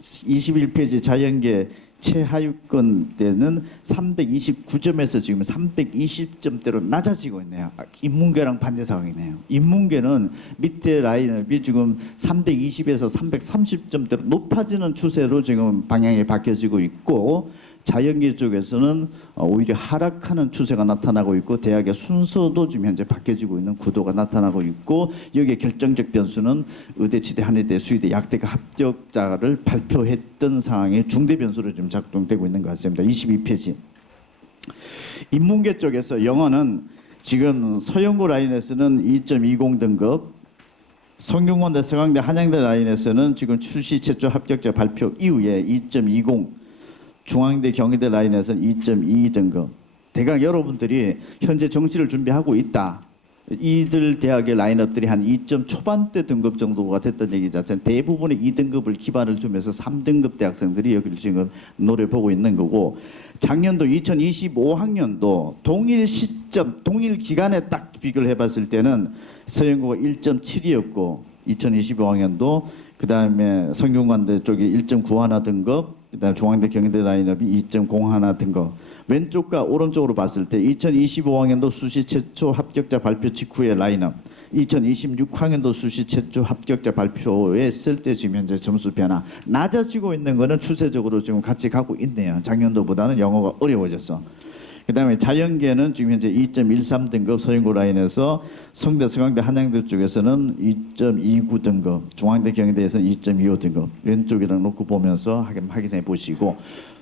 21페이지 자연계 최하위권 때는 329점에서 지금 320점대로 낮아지고 있네요. 인문계랑 반대 상황이네요. 인문계는 밑에 라인업이 지금 320에서 330점대로 높아지는 추세로 지금 방향이 바뀌어지고 있고, 자연계 쪽에서는 오히려 하락하는 추세가 나타나고 있고, 대학의 순서도 지금 현재 바뀌어지고 있는 구도가 나타나고 있고, 여기에 결정적 변수는 의대, 치대, 한의대, 수의대, 약대가 합격자를 발표했던 상황에 중대 변수로 지금 작동되고 있는 것 같습니다. 22페이지. 인문계 쪽에서 영어는 지금 서영고 라인에서는 2.20 등급, 성균관대, 서강대, 한양대 라인에서는 지금 수시 최초 합격자 발표 이후에 2.20, 중앙대, 경희대 라인에서는 2.2 등급. 대강 여러분들이 현재 정시를 준비하고 있다. 이들 대학의 라인업들이 한 2점 초반대 등급 정도가 됐다는 얘기죠. 대부분의 2등급을 기반을 두면서 3등급 대학생들이 여기를 지금 노려보고 있는 거고, 작년도 2025학년도 동일 시점, 동일 기간에 딱 비교를 해봤을 때는 서영고가 1.7이었고 2025학년도 그다음에 성균관대 쪽이 1.91 등급, 그다음에 중앙대 경희대 라인업이 2.01 등급. 왼쪽과 오른쪽으로 봤을 때 2025학년도 수시 최초 합격자 발표 직후의 라인업, 2026학년도 수시 최초 합격자 발표했을 때 지금 현재 점수 변화 낮아지고 있는 거는 추세적으로 지금 같이 가고 있네요. 작년도보다는 영어가 어려워져서. 그다음에 자연계는 지금 현재 2.13 등급 서영고 라인에서 성대, 서강대, 한양대 쪽에서는 2.29 등급, 중앙대, 경희대에서는 2.25 등급. 왼쪽이랑 놓고 보면서 확인해 보시고,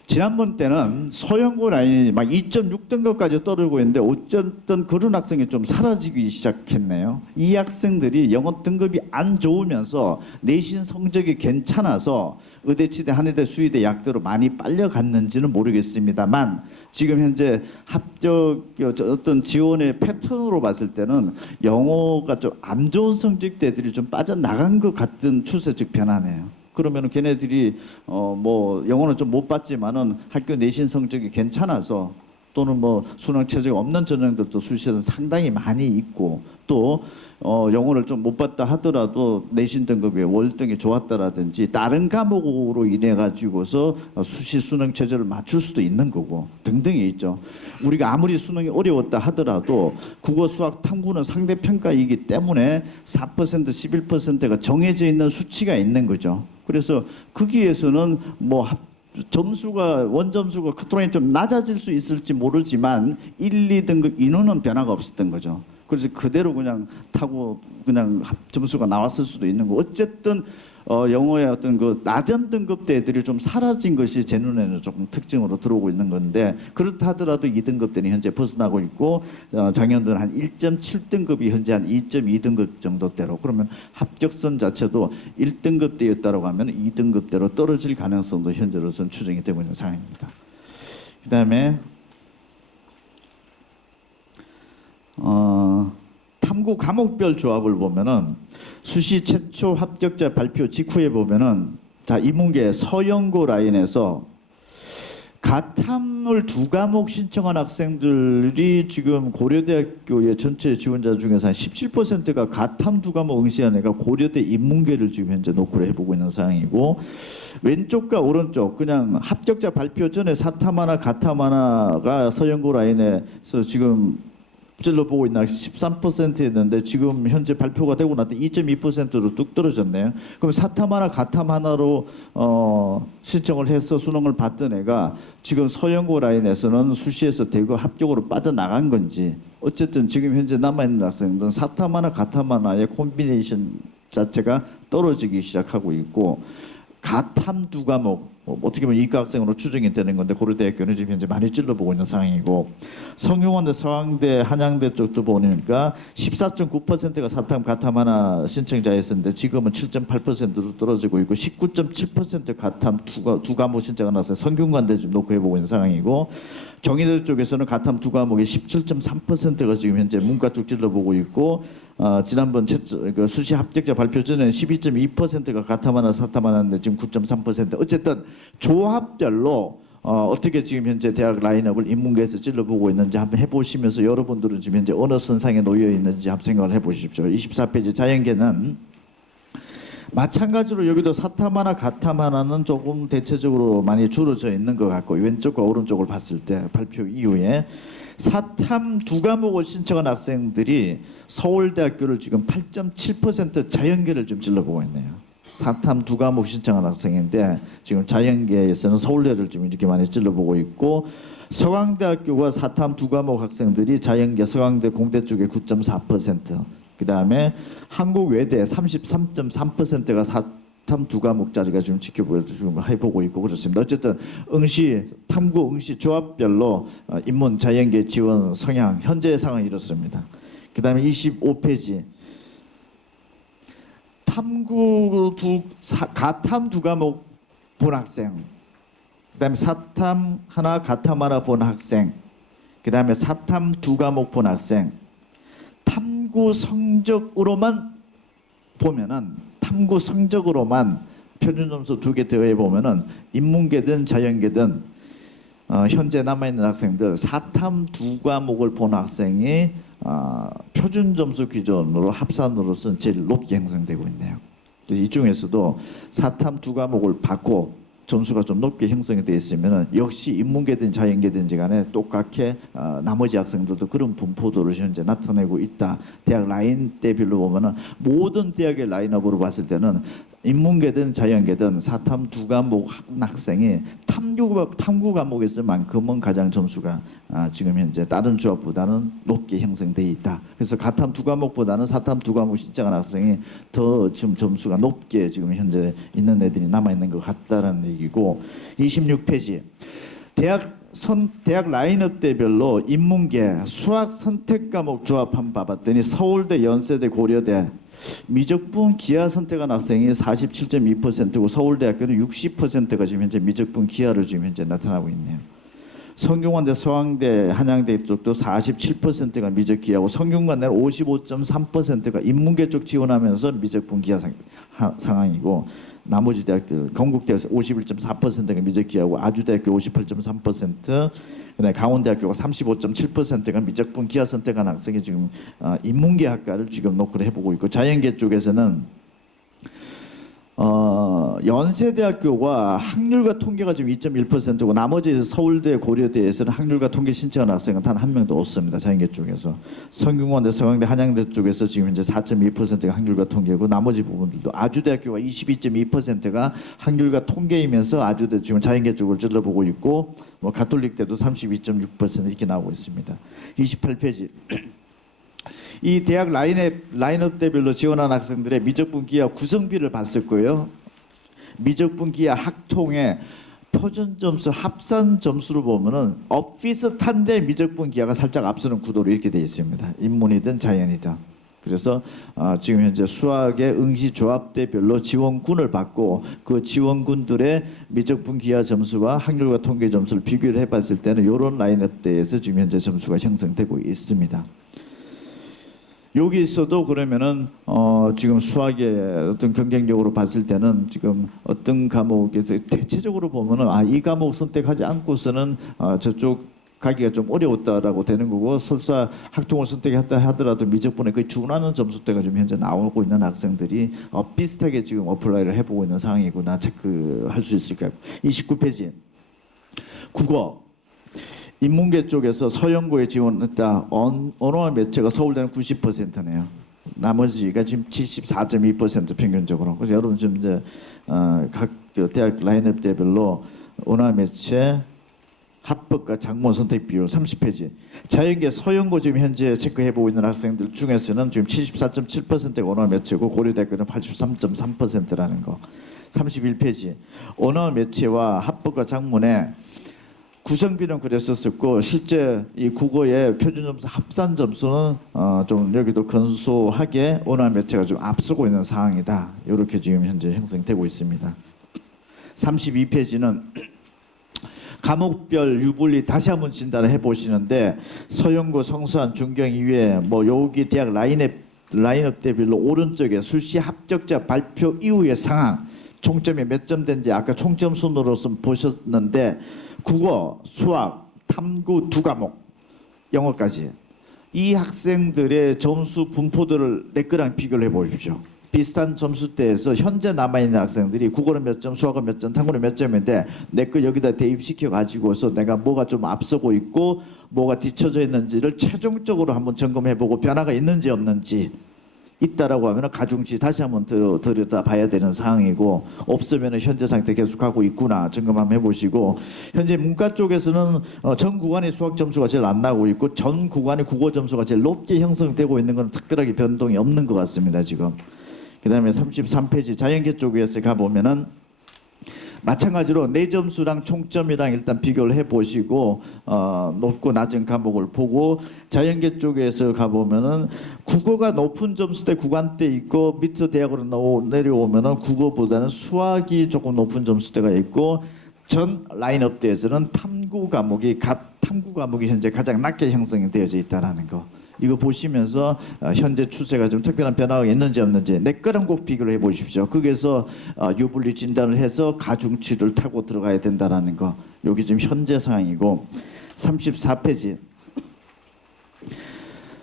지난번 때는 서영고 라인이 막 2.6등급까지 떠들고 있는데 어쨌든 그런 학생이 좀 사라지기 시작했네요. 이 학생들이 영어 등급이 안 좋으면서 내신 성적이 괜찮아서 의대치대, 한의대, 수의대 약대로 많이 빨려갔는지는 모르겠습니다만, 지금 현재 합격 어떤 지원의 패턴으로 봤을 때는 영어가 좀 안 좋은 성적대들이 좀 빠져나간 것 같은 추세적 변화네요. 그러면은 걔네들이 뭐 영어는 좀 못 봤지만은 학교 내신 성적이 괜찮아서, 또는 뭐 수능 체제가 없는 전형들도 수시에는 상당히 많이 있고, 또 영어를 좀 못 봤다 하더라도 내신 등급이 월등히 좋았다라든지 다른 과목으로 인해 가지고서 수시 수능 체제를 맞출 수도 있는 거고 등등이 있죠. 우리가 아무리 수능이 어려웠다 하더라도 국어, 수학, 탐구는 상대 평가이기 때문에 4%, 11%가 정해져 있는 수치가 있는 거죠. 그래서 거기에서는 뭐 점수가 원점수가 크트론이 좀 낮아질 수 있을지 모르지만 1, 2등급 인원은 변화가 없었던 거죠. 그래서 그대로 그냥 타고 그냥 점수가 나왔을 수도 있는 거. 어쨌든 영어의 어떤 그 낮은 등급대 애들이 좀 사라진 것이 제 눈에는 조금 특징으로 들어오고 있는 건데, 그렇다 하더라도 2등급대는 현재 벗어나고 있고, 작년도는 한 1.7등급이 현재 한 2.2등급 정도대로, 그러면 합격선 자체도 1등급대였다고 하면 2등급대로 떨어질 가능성도 현재로서는 추정이 되고 있는 상황입니다. 그 다음에 탐구 과목별 조합을 보면은 수시 최초 합격자 발표 직후에 보면은, 자, 인문계 서영고 라인에서 가탐을 2과목 신청한 학생들이 지금 고려대학교의 전체 지원자 중에서 한 17%가 가탐 2과목 응시한 애가 고려대 인문계를 지금 현재 노크를 해보고 있는 상황이고, 왼쪽과 오른쪽 그냥 합격자 발표 전에 사탐 하나 가탐 하나가 서영고 라인에서 지금 찔러보고 있나 13%였는데 지금 현재 발표가 되고 나더니 2.2%로 뚝 떨어졌네요. 그럼 사탐 하나 가탐 하나로 신청을 해서 수능을 봤던 애가 지금 서영고 라인에서는 수시에서 대거 합격으로 빠져나간 건지, 어쨌든 지금 현재 남아있는 학생들은 사탐 하나 가탐 하나의 콤비네이션 자체가 떨어지기 시작하고 있고, 가탐 2과목 어떻게 보면 이과 학생으로 추정이 되는 건데 고려대학교는 지금 현재 많이 찔러보고 있는 상황이고, 성균관대, 서강대, 한양대 쪽도 보니까 14.9%가 사탐 가탐 하나 신청자였었는데 지금은 7.8%로 떨어지고 있고, 19.7% 가탐 2과목 신청을 나서 성균관대 좀 놓고 해보고 있는 상황이고, 경희대 쪽에서는 가탐 2과목이 17.3%가 지금 현재 문과 쪽 찔러보고 있고, 지난번 수시 합격자 발표 전에는 12.2%가 가탐 하나 사탐 하나인데 지금 9.3%. 어쨌든 조합별로 어떻게 지금 현재 대학 라인업을 인문계에서 찔러보고 있는지 한번 해보시면서, 여러분들은 지금 현재 어느 선상에 놓여 있는지 한번 생각을 해보십시오. 24페이지 자연계는 마찬가지로 여기도 사탐 하나 가탐 하나는 조금 대체적으로 많이 줄어져 있는 것 같고, 왼쪽과 오른쪽을 봤을 때 발표 이후에 사탐 2과목을 신청한 학생들이 서울대학교를 지금 8.7% 자연계를 좀 찔러보고 있네요. 사탐 2과목 신청한 학생인데 지금 자연계에서는 서울대를 좀 이렇게 많이 찔러보고 있고, 서강대학교가 사탐 2과목 학생들이 자연계 서강대 공대 쪽에 9.4%, 그 다음에 한국외대 33.3%가 사탐 2과목짜리가 지금 지금 해보고 있고 그렇습니다. 어쨌든 응시 탐구 응시 조합별로 인문 자연계 지원 성향 현재 상황이 이렇습니다. 그 다음에 25페이지 가탐 2과목 본 학생, 그 다음에 사탐 하나 가탐 하나 본 학생, 그 다음에 사탐 2과목 본 학생, 탐구 탐구 성적으로만 보면은 탐구 성적으로만 표준 점수 2개 더해 보면은 인문계든 자연계든 현재 남아 있는 학생들 4탐 2과목을 본 학생이 표준 점수 기준으로 합산으로서는 제일 높게 형성되고 있네요. 이 중에서도 4탐 2과목을 받고 점수가 좀 높게 형성이 되어 있으면 역시 인문계든 자연계든지 간에 똑같게 나머지 학생들도 그런 분포도를 현재 나타내고 있다. 대학 라인대별로 보면은 모든 대학의 라인업으로 봤을 때는 인문계든 자연계든 4탐 2과목 학생이 탐구 과목에서만큼은 가장 점수가 지금 현재 다른 조합보다는 높게 형성돼 있다. 그래서 가탐 2과목보다는 4탐 2과목 신청한 학생이 더 지금 점수가 높게 지금 현재 있는 애들이 남아 있는 것 같다라는 얘기고 26페이지 대학 라인업대별로 인문계 수학 선택 과목 조합 한번 봐봤더니 서울대, 연세대, 고려대 미적분 기하 선택한 학생이 47.2%고 서울대학교는 60%가 지금 현재 미적분 기하로 지금 현재 나타나고 있네요. 성균관대, 서강대, 한양대 쪽도 47%가 미적 기하고 성균관대는 55.3%가 인문계 쪽 지원하면서 미적분 기하 상황이고 나머지 대학들 건국대에서 51.4%가 미적 기하고 아주대학교 58.3%, 그다음에 강원대학교가 35.7%가 미적분 기하 선택한 학생이 지금 인문계 학과를 지금 노크를 해보고 있고 자연계 쪽에서는 연세대학교가 학률과 통계가 지금 2.1%고 나머지 서울대, 고려대에서는 학률과 통계 신청한 학생은 단 한 명도 없습니다. 자연계 쪽에서 성균관대, 서강대, 한양대 쪽에서 지금 현재 4.2%가 학률과 통계고 나머지 부분들도 아주대학교가 22.2%가 학률과 통계이면서 아주대 지금 자연계 쪽을 찔러보고 있고 뭐 가톨릭대도 32.6% 이렇게 나오고 있습니다. 28페이지. 이 대학 라인업대별로 지원한 학생들의 미적분 기하 구성비를 봤을 거예요. 미적분 기하 학통의 표준 점수 합산 점수를 보면은 비슷한데 미적분 기하가 살짝 앞서는 구도로 이렇게 되어 있습니다. 인문이든 자연이든. 그래서 지금 현재 수학의 응시 조합대별로 지원군을 받고 그 지원군들의 미적분 기하 점수와 학률과 통계 점수를 비교를 해봤을 때는 이런 라인업대에서 지금 현재 점수가 형성되고 있습니다. 여기서도 그러면은 지금 수학의 어떤 경쟁력으로 봤을 때는 지금 어떤 과목에서 대체적으로 보면은 이 과목 선택하지 않고서는 저쪽 가기가 좀 어려웠다라고 되는 거고 설사 학통을 선택했다 하더라도 미적분에 거의 준하는 점수대가 좀 현재 나오고 있는 학생들이 비슷하게 지금 어플라이를 해보고 있는 상황이구나 체크할 수 있을 거예요. 29페이지 국어 인문계 쪽에서 서영고에 지원했다. 언어와 매체가 서울대는 90%네요. 나머지가 지금 74.2% 평균적으로. 그래서 여러분 지금 이제 각 대학 라인업대별로 언어와 매체 합법과 작문 선택 비율 30페이지. 자연계 서영고 지금 현재 체크해보고 있는 학생들 중에서는 지금 74.7%가 언어와 매체고 고려대학교는 83.3%라는 거. 31페이지. 언어와 매체와 합법과 작문에 구성비는 그랬었고 실제 이 국어의 표준 점수 합산 점수는 좀 여기도 근소하게 언어 매체가 좀 앞서고 있는 상황이다. 이렇게 지금 현재 형성되고 있습니다. 32페이지는 과목별 유불리 다시 한번 진단을 해보시는데 서영고, 성수한, 중경 이외에 뭐 여기 대학 라인업대별로 오른쪽에 수시 합격자 발표 이후의 상황 총점이 몇 점 된지 아까 총점 순으로서 보셨는데 국어, 수학, 탐구 2과목, 영어까지 이 학생들의 점수 분포들을 내 거랑 비교를 해보십시오. 비슷한 점수대에서 현재 남아있는 학생들이 국어는 몇 점, 수학은 몇 점, 탐구는 몇 점인데 내 거 여기다 대입시켜 가지고서 내가 뭐가 좀 앞서고 있고 뭐가 뒤쳐져 있는지를 최종적으로 한번 점검해보고 변화가 있는지 없는지 있다라고 하면 가중치 다시 한번 들여다 봐야 되는 상황이고 없으면 현재 상태 계속하고 있구나 점검 한번 해보시고 현재 문과 쪽에서는 전 구간의 수학 점수가 제일 안 나오고 있고 전 구간의 국어 점수가 제일 높게 형성되고 있는 건 특별하게 변동이 없는 것 같습니다 지금. 그 다음에 33페이지 자연계 쪽에서 가보면은 마찬가지로 내 점수랑 총점이랑 일단 비교를 해보시고 높고 낮은 과목을 보고 자연계 쪽에서 가보면은 국어가 높은 점수대 구간대 있고 밑에 대학으로 내려오면은 국어보다는 수학이 조금 높은 점수대가 있고 전 라인업대에서는 탐구 과목이 현재 가장 낮게 형성이 되어져 있다라는 거. 이거 보시면서 현재 추세가 좀 특별한 변화가 있는지 없는지 내 거랑 꼭 비교를 해보십시오. 거기에서 유불리 진단을 해서 가중치를 타고 들어가야 된다라는 거. 여기 지금 현재 상황이고 34페이지.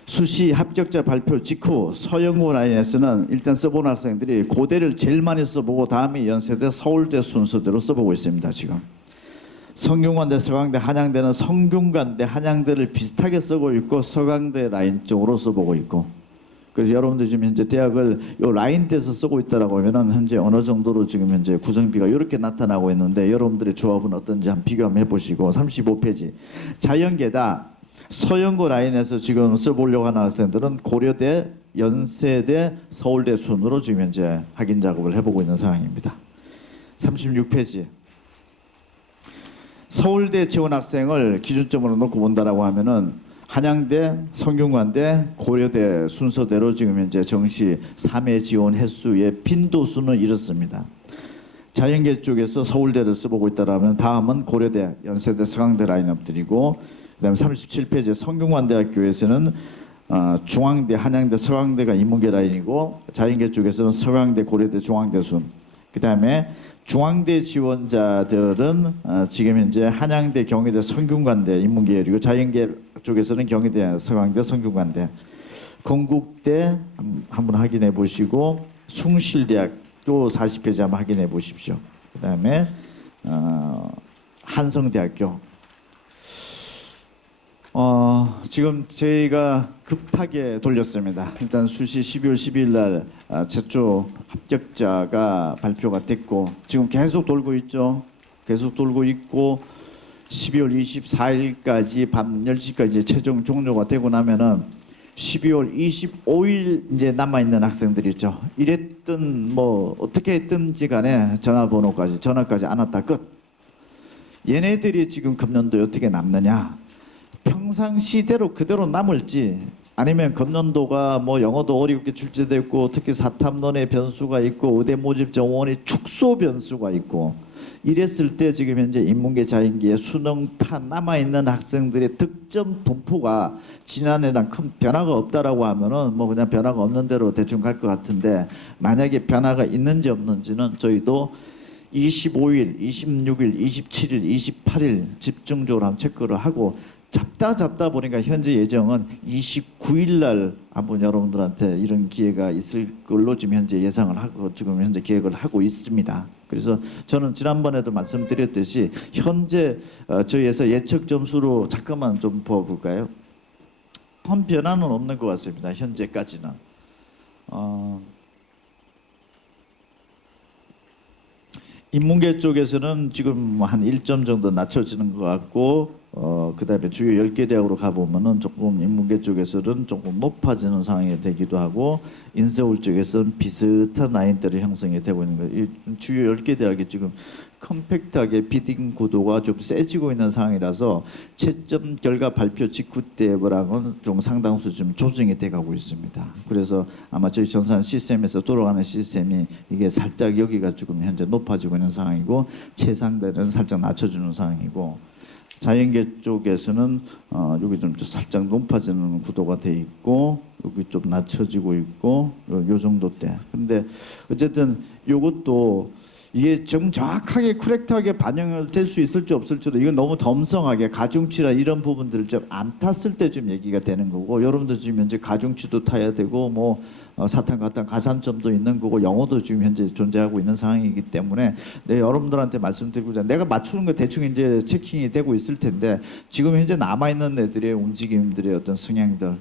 수시 합격자 발표 직후 서영고 라인에서는 일단 써본 학생들이 고대를 제일 많이 써보고 다음에 연세대, 서울대 순서대로 써보고 있습니다. 지금 성균관대, 서강대, 한양대는 성균관대, 한양대를 비슷하게 쓰고 있고 서강대 라인 쪽으로 써보고 있고, 그래서 여러분들 지금 현재 대학을 요 라인대에서 쓰고 있다라고 하면은 현재 어느 정도로 지금 현재 구성비가 이렇게 나타나고 있는데 여러분들의 조합은 어떤지 한번 비교 한번 해보시고 35페이지 자연계다. 서영고 라인에서 지금 써보려고 하는 학생들은 고려대, 연세대, 서울대 순으로 지금 현재 확인 작업을 해보고 있는 상황입니다. 36페이지. 서울대 지원 학생을 기준점으로 놓고 본다라고 하면은 한양대, 성균관대, 고려대 순서대로 지금 현재 정시 3회 지원 횟수의 빈도수는 이렇습니다. 자연계 쪽에서 서울대를 써보고 있다라면 다음은 고려대, 연세대, 서강대 라인업들이고, 그다음에 37페이지 성균관대학교에서는 중앙대, 한양대, 서강대가 인문계 라인이고, 자연계 쪽에서는 서강대, 고려대, 중앙대 순. 그다음에 중앙대 지원자들은 지금 현재 한양대, 경희대, 성균관대 인문계열이고, 자연계 쪽에서는 경희대, 서강대, 성균관대. 건국대 한번 확인해 보시고, 숭실대학도 40페이지 한번 확인해 보십시오. 그다음에 한성대학교. 지금 저희가 급하게 돌렸습니다. 일단 수시 12월 12일 날 최초 합격자가 발표가 됐고 지금 계속 돌고 있죠. 계속 돌고 있고 12월 24일까지 밤 10시까지 최종 종료가 되고 나면은 12월 25일 이제 남아 있는 학생들 있죠. 이랬든 뭐 어떻게 했든지 간에 전화까지 안 왔다 끝. 얘네들이 지금 금년도에 어떻게 남느냐? 평상시대로 그대로 남을지 아니면 금년도가 뭐 영어도 어렵게 출제됐고 특히 사탐론의 변수가 있고 의대 모집 정원의 축소 변수가 있고 이랬을 때 지금 현재 인문계 자연계의 수능판 남아있는 학생들의 득점 분포가 지난해랑 큰 변화가 없다라고 하면은 뭐 그냥 변화가 없는 대로 대충 갈 것 같은데, 만약에 변화가 있는지 없는지는 저희도 25일, 26일, 27일, 28일 집중적으로 한번 체크를 하고 잡다 보니까 현재 예정은 29일 날 한번 여러분들한테 이런 기회가 있을 걸로 지금 현재 예상을 하고 지금 현재 계획을 하고 있습니다. 그래서 저는 지난번에도 말씀드렸듯이 현재 저희에서 예측 점수로 잠깐만 좀 보아볼까요? 큰 변화는 없는 것 같습니다. 현재까지는. 인문계 쪽에서는 지금 한 1점 정도 낮춰지는 것 같고, 그다음에 주요 10개 대학으로 가보면은 조금 인문계 쪽에서는 조금 높아지는 상황이 되기도 하고, 인서울 쪽에서는 비슷한 라인대로 형성이 되고 있는 거예요. 이 주요 10개 대학이 지금 컴팩트하게 비딩 구도가 좀 세지고 있는 상황이라서 채점 결과 발표 직후 때랑은 좀 상당수 좀 조정이 돼가고 있습니다. 그래서 아마 저희 전산 시스템에서 돌아가는 시스템이 이게 살짝 여기가 지금 현재 높아지고 있는 상황이고, 최상대는 살짝 낮춰주는 상황이고, 자연계 쪽에서는 여기 좀 살짝 높아지는 구도가 돼 있고 여기 좀 낮춰지고 있고 요 정도 때. 근데 어쨌든 요것도 이게 정확하게 코렉트하게 반영을 될 수 있을지 없을지도 이건 너무 덤성하게 가중치나 이런 부분들을 좀 안 탔을 때 좀 얘기가 되는 거고, 여러분들 지금 현재 가중치도 타야 되고 뭐 사탕 같은 가산점도 있는 거고 영어도 지금 현재 존재하고 있는 상황이기 때문에 여러분들한테 말씀드리고자 내가 맞추는 거 대충 이제 체킹이 되고 있을 텐데, 지금 현재 남아 있는 애들의 움직임들의 어떤 성향들,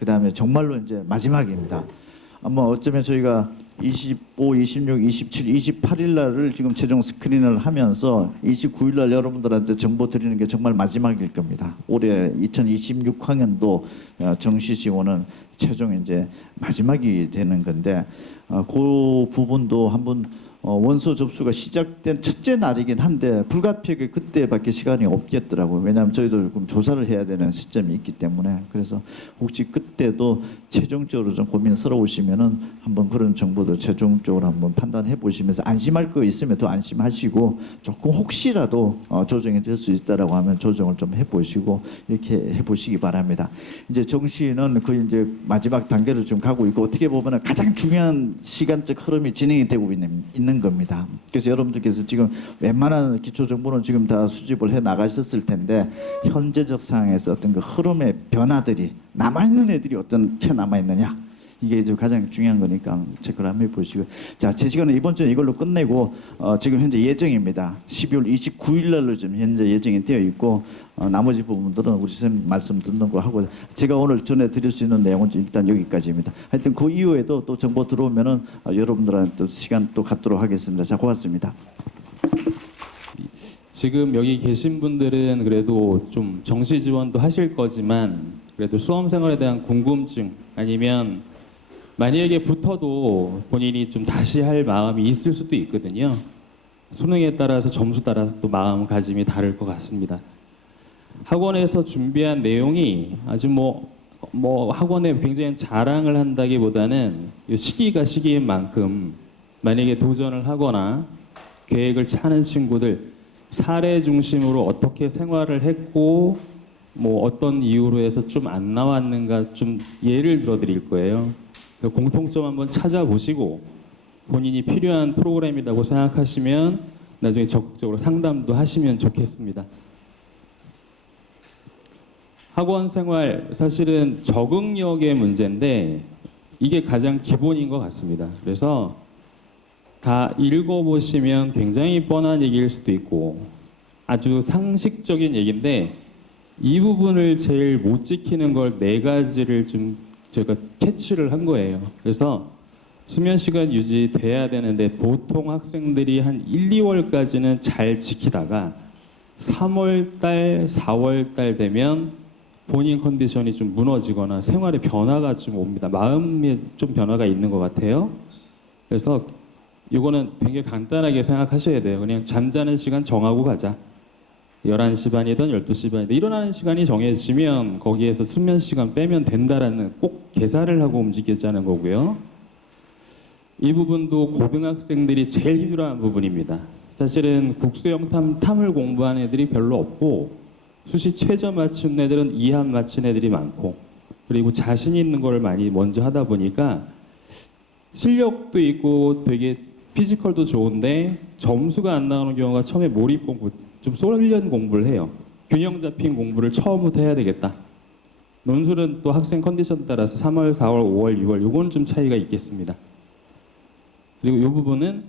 그 다음에 정말로 이제 마지막입니다. 아마 어쩌면 저희가 25, 26, 27, 28일 날을 지금 최종 스크린을 하면서 29일 날 여러분들한테 정보 드리는 게 정말 마지막일 겁니다. 올해 2026학년도 정시 지원은 최종 이제 마지막이 되는 건데, 그 부분도 한번 원서 접수가 시작된 첫째 날이긴 한데 불가피하게 그때밖에 시간이 없겠더라고요. 왜냐하면 저희도 그럼 조사를 해야 되는 시점이 있기 때문에. 그래서 혹시 그때도 최종적으로 좀 고민스러우시면은 한번 그런 정보도 최종적으로 한번 판단해 보시면서 안심할 거 있으면 더 안심하시고, 조금 혹시라도 조정이 될 수 있다라고 하면 조정을 좀 해보시고 이렇게 해보시기 바랍니다. 이제 정시는 그 이제 마지막 단계로 좀 가고 있고, 어떻게 보면은 가장 중요한 시간적 흐름이 진행이 되고 있는 겁니다. 그래서 여러분들께서 지금 웬만한 기초 정보는 지금 다 수집을 해 나가셨을 텐데, 현재적 상황에서 어떤 그 흐름의 변화들이 남아 있는 애들이 어떻게 남아 있느냐, 이게 이제 가장 중요한 거니까 체크를 한번 해보시고. 자, 제 시간은 이번 주에 이걸로 끝내고 지금 현재 예정입니다. 12월 29일 날로 지금 현재 예정이 되어 있고, 나머지 부분들은 우리 선생님 말씀 듣는 거 하고, 제가 오늘 전해드릴 수 있는 내용은 일단 여기까지입니다. 하여튼 그 이후에도 또 정보 들어오면은 여러분들한테 또 시간 또 갖도록 하겠습니다. 자, 고맙습니다. 지금 여기 계신 분들은 그래도 좀 정시 지원도 하실 거지만, 그래도 수험 생활에 대한 궁금증, 아니면 만약에 붙어도 본인이 좀 다시 할 마음이 있을 수도 있거든요. 수능에 따라서 점수 따라서 또 마음가짐이 다를 것 같습니다. 학원에서 준비한 내용이 아주 뭐 학원에 굉장히 자랑을 한다기보다는 이 시기가 시기인 만큼, 만약에 도전을 하거나 계획을 짜는 친구들 사례 중심으로 어떻게 생활을 했고 뭐 어떤 이유로 해서 좀 안 나왔는가 좀 예를 들어 드릴 거예요. 그 공통점 한번 찾아보시고 본인이 필요한 프로그램이라고 생각하시면 나중에 적극적으로 상담도 하시면 좋겠습니다. 학원 생활 사실은 적응력의 문제인데 이게 가장 기본인 것 같습니다. 그래서 다 읽어보시면 굉장히 뻔한 얘기일 수도 있고 아주 상식적인 얘기인데, 이 부분을 제일 못 지키는 걸 4가지를 좀 제가 캐치를 한 거예요. 그래서 수면 시간 유지돼야 되는데 보통 학생들이 한 1, 2월까지는 잘 지키다가 3월 달, 4월 달 되면 본인 컨디션이 좀 무너지거나 생활에 변화가 좀 옵니다. 마음에 좀 변화가 있는 것 같아요. 그래서 이거는 되게 간단하게 생각하셔야 돼요. 그냥 잠자는 시간 정하고 가자. 11시 반이든 12시 반이든 일어나는 시간이 정해지면 거기에서 수면 시간 빼면 된다라는 꼭 계산을 하고 움직이자는 거고요. 이 부분도 고등학생들이 제일 힘들어하는 부분입니다. 사실은 국수형 탐을 공부하는 애들이 별로 없고 수시 최저 맞춘 애들은 2한 맞춘 애들이 많고, 그리고 자신 있는 걸 많이 먼저 하다 보니까 실력도 있고 되게 피지컬도 좋은데 점수가 안 나오는 경우가 처음에 몰입 공부, 좀 쏠련 공부를 해요. 균형 잡힌 공부를 처음부터 해야 되겠다. 논술은 또 학생 컨디션 따라서 3월, 4월, 5월, 6월 요거는 좀 차이가 있겠습니다. 그리고 이 부분은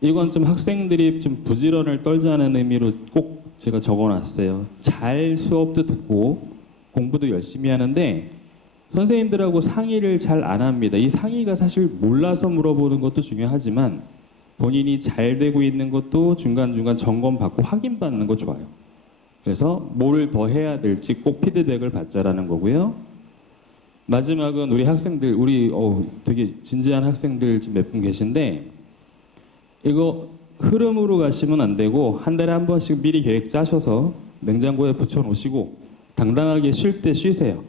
이건 좀 학생들이 좀 부지런을 떨자는 의미로 꼭 제가 적어놨어요. 잘 수업도 듣고 공부도 열심히 하는데 선생님들하고 상의를 잘 안 합니다. 이 상의가 사실 몰라서 물어보는 것도 중요하지만 본인이 잘 되고 있는 것도 중간중간 점검받고 확인받는 거 좋아요. 그래서 뭘 더 해야 될지 꼭 피드백을 받자라는 거고요. 마지막은 우리 학생들, 우리 되게 진지한 학생들 몇 분 계신데, 이거 흐름으로 가시면 안 되고 한 달에 한 번씩 미리 계획 짜셔서 냉장고에 붙여놓으시고 당당하게 쉴 때 쉬세요.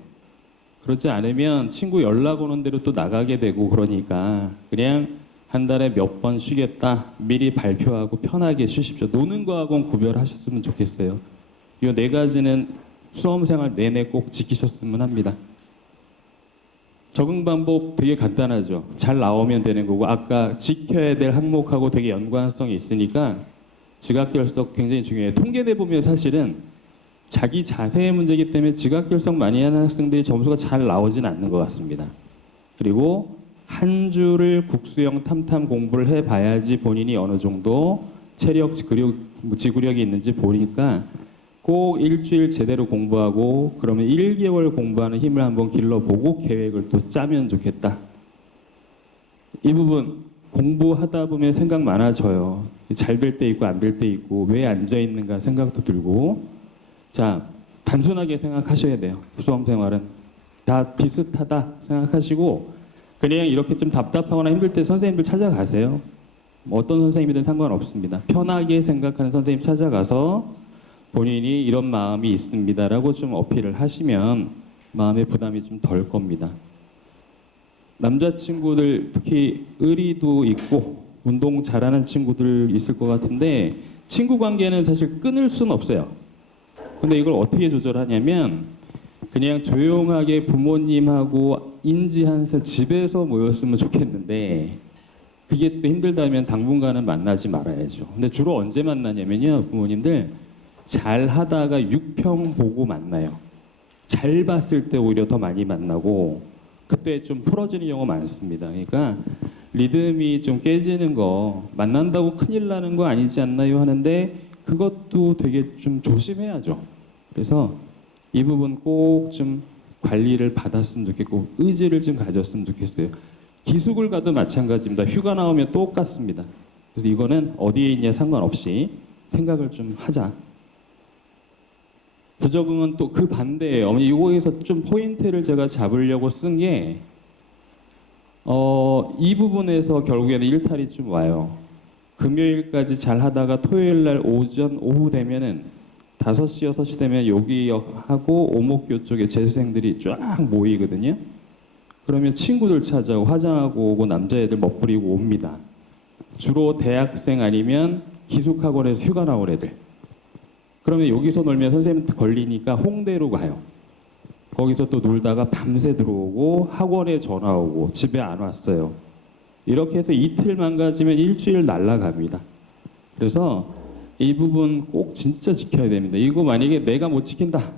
그렇지 않으면 친구 연락 오는 대로 또 나가게 되고, 그러니까 그냥 한 달에 몇 번 쉬겠다 미리 발표하고 편하게 쉬십시오. 노는 거하고는 구별하셨으면 좋겠어요. 이 4가지는 수험생활 내내 꼭 지키셨으면 합니다. 적응 방법 되게 간단하죠. 잘 나오면 되는 거고, 아까 지켜야 될 항목하고 되게 연관성이 있으니까 지각결석 굉장히 중요해요. 통계내 보면 사실은 자기 자세의 문제이기 때문에 지각결석 많이 하는 학생들이 점수가 잘 나오진 않는 것 같습니다. 그리고 한 주를 국수형 탐탐 공부를 해봐야지 본인이 어느 정도 체력, 지구력이 있는지 보니까 꼭 일주일 제대로 공부하고 그러면 1개월 공부하는 힘을 한번 길러보고 계획을 또 짜면 좋겠다. 이 부분 공부하다 보면 생각 많아져요. 잘 될 때 있고 안 될 때 있고 왜 앉아있는가 생각도 들고, 자, 단순하게 생각하셔야 돼요. 수험 생활은 다 비슷하다 생각하시고 그냥 이렇게 좀 답답하거나 힘들 때 선생님들 찾아가세요. 뭐 어떤 선생님이든 상관없습니다. 편하게 생각하는 선생님 찾아가서 본인이 이런 마음이 있습니다라고 좀 어필을 하시면 마음의 부담이 좀 덜 겁니다. 남자친구들 특히 의리도 있고 운동 잘하는 친구들 있을 것 같은데 친구 관계는 사실 끊을 수는 없어요. 근데 이걸 어떻게 조절하냐면 그냥 조용하게 부모님하고 인지한서 집에서 모였으면 좋겠는데 그게 또 힘들다면 당분간은 만나지 말아야죠. 근데 주로 언제 만나냐면요. 부모님들 잘 하다가 6평 보고 만나요. 잘 봤을 때 오히려 더 많이 만나고 그때 좀 풀어지는 경우가 많습니다. 그러니까 리듬이 좀 깨지는 거 만난다고 큰일 나는 거 아니지 않나요 하는데 그것도 되게 좀 조심해야죠. 그래서 이 부분 꼭 좀 관리를 받았으면 좋겠고 의지를 좀 가졌으면 좋겠어요. 기숙을 가도 마찬가지입니다. 휴가 나오면 똑같습니다. 그래서 이거는 어디에 있냐 상관없이 생각을 좀 하자. 부적응은 또 그 반대예요. 이거에서 좀 포인트를 제가 잡으려고 쓴 게 이 부분에서 결국에는 일탈이 좀 와요. 금요일까지 잘 하다가 토요일 날 오전 오후 되면은 5시 6시 되면 여기하고 오목교 쪽에 재수생들이 쫙 모이거든요. 그러면 친구들 찾아오고 화장하고 오고 남자애들 멋부리고 옵니다. 주로 대학생 아니면 기숙학원에서 휴가 나올 애들. 그러면 여기서 놀면 선생님 걸리니까 홍대로 가요. 거기서 또 놀다가 밤새 들어오고 학원에 전화 오고 집에 안 왔어요. 이렇게 해서 이틀 망가지면 일주일 날라갑니다. 그래서 이 부분 꼭 진짜 지켜야 됩니다. 이거 만약에 내가 못 지킨다.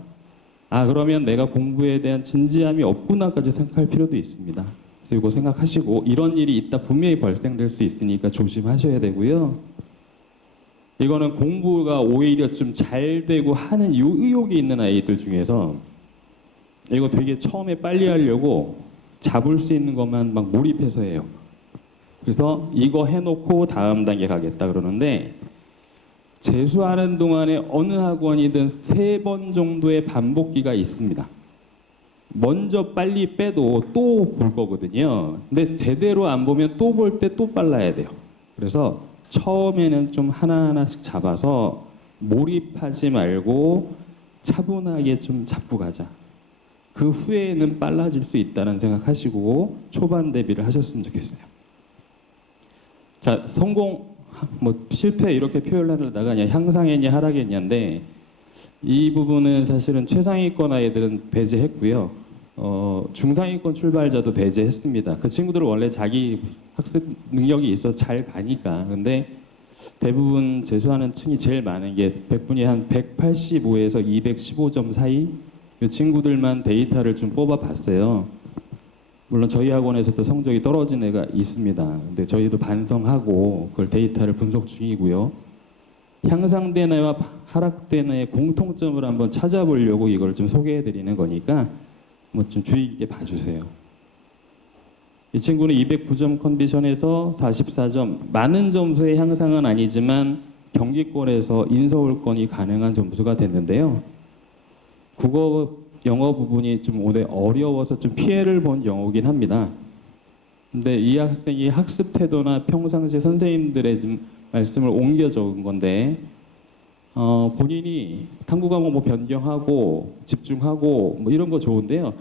그러면 내가 공부에 대한 진지함이 없구나까지 생각할 필요도 있습니다. 그래서 이거 생각하시고 이런 일이 있다 분명히 발생될 수 있으니까 조심하셔야 되고요. 이거는 공부가 오히려 좀 잘 되고 하는 이 의욕이 있는 아이들 중에서 이거 되게 처음에 빨리 하려고 잡을 수 있는 것만 막 몰입해서 해요. 그래서 이거 해놓고 다음 단계 가겠다 그러는데 재수하는 동안에 어느 학원이든 3번 정도의 반복기가 있습니다. 먼저 빨리 빼도 또 볼 거거든요. 근데 제대로 안 보면 또 볼 때 또 빨라야 돼요. 그래서 처음에는 좀 하나하나씩 잡아서 몰입하지 말고 차분하게 좀 잡고 가자. 그 후에는 빨라질 수 있다는 생각하시고 초반 대비를 하셨으면 좋겠어요. 자, 성공, 실패 이렇게 표현하려다가 그냥 향상했냐 하락했냐인데 이 부분은 사실은 최상위권 아이들은 배제했고요. 중상위권 출발자도 배제했습니다. 그 친구들은 원래 자기 학습 능력이 있어서 잘 가니까. 근데 대부분 재수하는 층이 제일 많은 게 100분이 한 185에서 215점 사이 이 친구들만 데이터를 좀 뽑아봤어요. 물론 저희 학원에서도 성적이 떨어진 애가 있습니다. 근데 저희도 반성하고 그걸 데이터를 분석 중이고요. 향상된 애와 하락된 애의 공통점을 한번 찾아보려고 이걸 좀 소개해드리는 거니까 좀 주의 깊게 봐주세요. 이 친구는 209점 컨디션에서 44점, 많은 점수의 향상은 아니지만 경기권에서 인서울권이 가능한 점수가 됐는데요. 국어, 영어 부분이 좀 오늘 어려워서 좀 피해를 본 영어긴 합니다. 근데 이 학생이 학습 태도나 평상시 선생님들의 좀 말씀을 옮겨 적은 건데 본인이 탐구 과목 변경하고 집중하고 이런 거 좋은데요.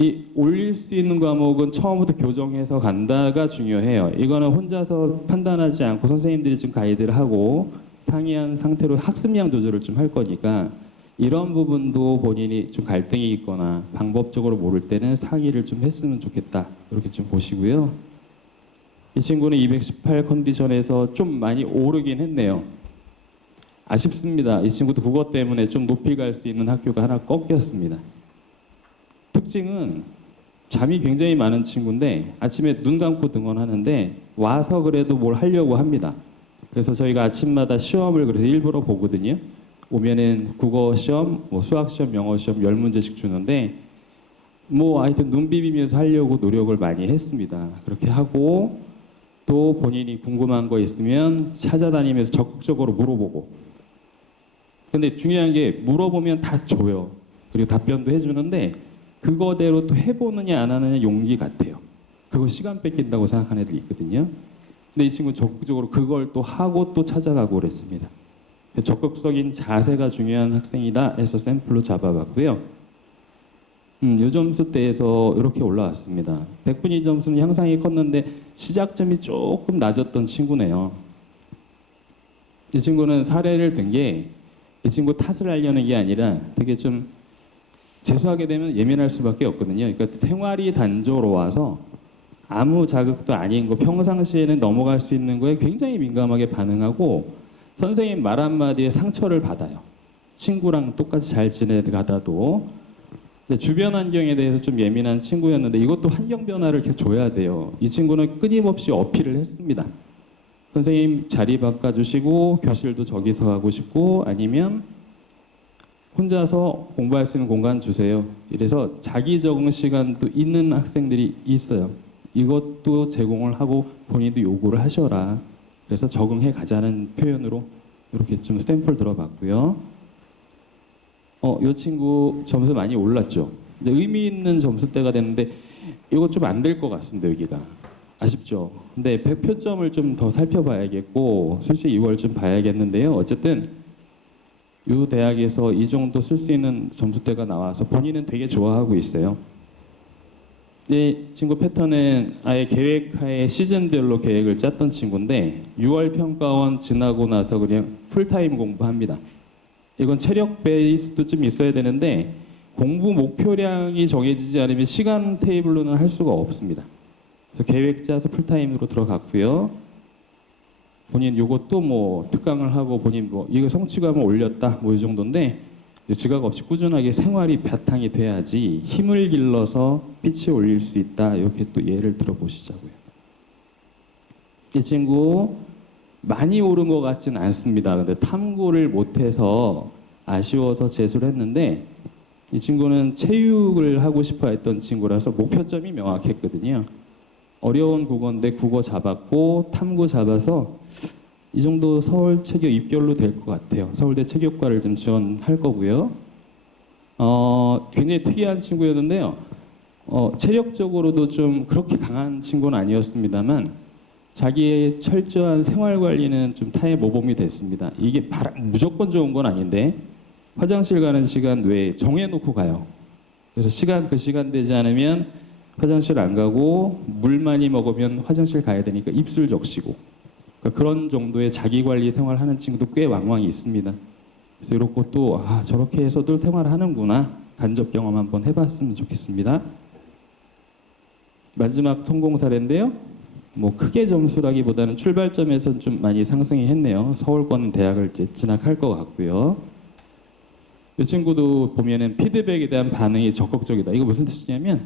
이 올릴 수 있는 과목은 처음부터 교정해서 간다가 중요해요. 이거는 혼자서 판단하지 않고 선생님들이 좀 가이드를 하고 상이한 상태로 학습량 조절을 좀 할 거니까 이런 부분도 본인이 좀 갈등이 있거나 방법적으로 모를 때는 상의를 좀 했으면 좋겠다. 이렇게 좀 보시고요. 이 친구는 218 컨디션에서 좀 많이 오르긴 했네요. 아쉽습니다. 이 친구도 국어 때문에 좀 높이 갈 수 있는 학교가 하나 꺾였습니다. 특징은 잠이 굉장히 많은 친구인데 아침에 눈 감고 등원하는데 와서 그래도 뭘 하려고 합니다. 그래서 저희가 아침마다 시험을 그래서 일부러 보거든요. 오면은 국어 시험, 수학 시험, 영어 시험 10문제씩 주는데 하여튼 눈 비비면서 하려고 노력을 많이 했습니다. 그렇게 하고 또 본인이 궁금한 거 있으면 찾아다니면서 적극적으로 물어보고. 근데 중요한 게 물어보면 다 줘요. 그리고 답변도 해주는데 그거대로 또 해보느냐 안 하느냐 용기 같아요. 그거 시간 뺏긴다고 생각하는 애들이 있거든요. 근데 이 친구는 적극적으로 그걸 또 하고 또 찾아가고 그랬습니다. 적극적인 자세가 중요한 학생이다 해서 샘플로 잡아봤고요. 요 점수대에서 이렇게 올라왔습니다. 100분위 점수는 향상이 컸는데 시작점이 조금 낮았던 친구네요. 이 친구는 사례를 든 게 이 친구 탓을 하려는 게 아니라 되게 좀 재수하게 되면 예민할 수밖에 없거든요. 그러니까 생활이 단조로워서 아무 자극도 아닌 거 평상시에는 넘어갈 수 있는 거에 굉장히 민감하게 반응하고 선생님 말 한마디에 상처를 받아요. 친구랑 똑같이 잘 지내가다도. 근데 주변 환경에 대해서 좀 예민한 친구였는데 이것도 환경 변화를 계속 줘야 돼요. 이 친구는 끊임없이 어필을 했습니다. 선생님 자리 바꿔주시고 교실도 저기서 하고 싶고 아니면 혼자서 공부할 수 있는 공간 주세요. 이래서 자기 적응 시간도 있는 학생들이 있어요. 이것도 제공을 하고 본인도 요구를 하셔라. 그래서 적응해 가자는 표현으로 이렇게 좀 샘플 들어봤고요. 이 친구 점수 많이 올랐죠. 이제 의미 있는 점수대가 됐는데 이거 좀 안 될 것 같습니다. 여기가 아쉽죠. 근데 100표점을 좀 더 살펴봐야겠고 솔직히 이걸 좀 봐야겠는데요. 어쨌든 이 대학에서 이 정도 쓸 수 있는 점수대가 나와서 본인은 되게 좋아하고 있어요. 이 친구 패턴은 아예 계획하에 시즌별로 계획을 짰던 친구인데 6월 평가원 지나고 나서 그냥 풀타임 공부합니다. 이건 체력 베이스도 좀 있어야 되는데 공부 목표량이 정해지지 않으면 시간 테이블로는 할 수가 없습니다. 그래서 계획 짜서 풀타임으로 들어갔고요. 본인 요것도 뭐 특강을 하고 본인 뭐 이거 성취감을 올렸다 뭐 이 정도인데 이제 지각 없이 꾸준하게 생활이 바탕이 돼야지 힘을 길러서 빛이 올릴 수 있다. 이렇게 또 예를 들어보시자고요. 이 친구 많이 오른 것 같지는 않습니다. 근데 탐구를 못해서 아쉬워서 재수를 했는데 이 친구는 체육을 하고 싶어 했던 친구라서 목표점이 명확했거든요. 어려운 국어인데 국어 잡았고 탐구 잡아서 이 정도 서울 체교 입결로 될 것 같아요. 서울대 체육과를 좀 지원할 거고요. 굉장히 특이한 친구였는데요. 체력적으로도 좀 그렇게 강한 친구는 아니었습니다만 자기의 철저한 생활 관리는 좀 타의 모범이 됐습니다. 이게 무조건 좋은 건 아닌데 화장실 가는 시간 외에 정해놓고 가요. 그래서 그 시간 되지 않으면 화장실 안 가고 물 많이 먹으면 화장실 가야 되니까 입술 적시고 그러니까 그런 정도의 자기 관리 생활하는 친구도 꽤 왕왕이 있습니다. 그래서 이런 것도 저렇게 해서도 생활하는구나 간접 경험 한번 해봤으면 좋겠습니다. 마지막 성공 사례인데요. 뭐 크게 점수라기보다는 출발점에서 좀 많이 상승이 했네요. 서울권 대학을 이제 진학할 것 같고요. 이 친구도 보면은 피드백에 대한 반응이 적극적이다. 이거 무슨 뜻이냐면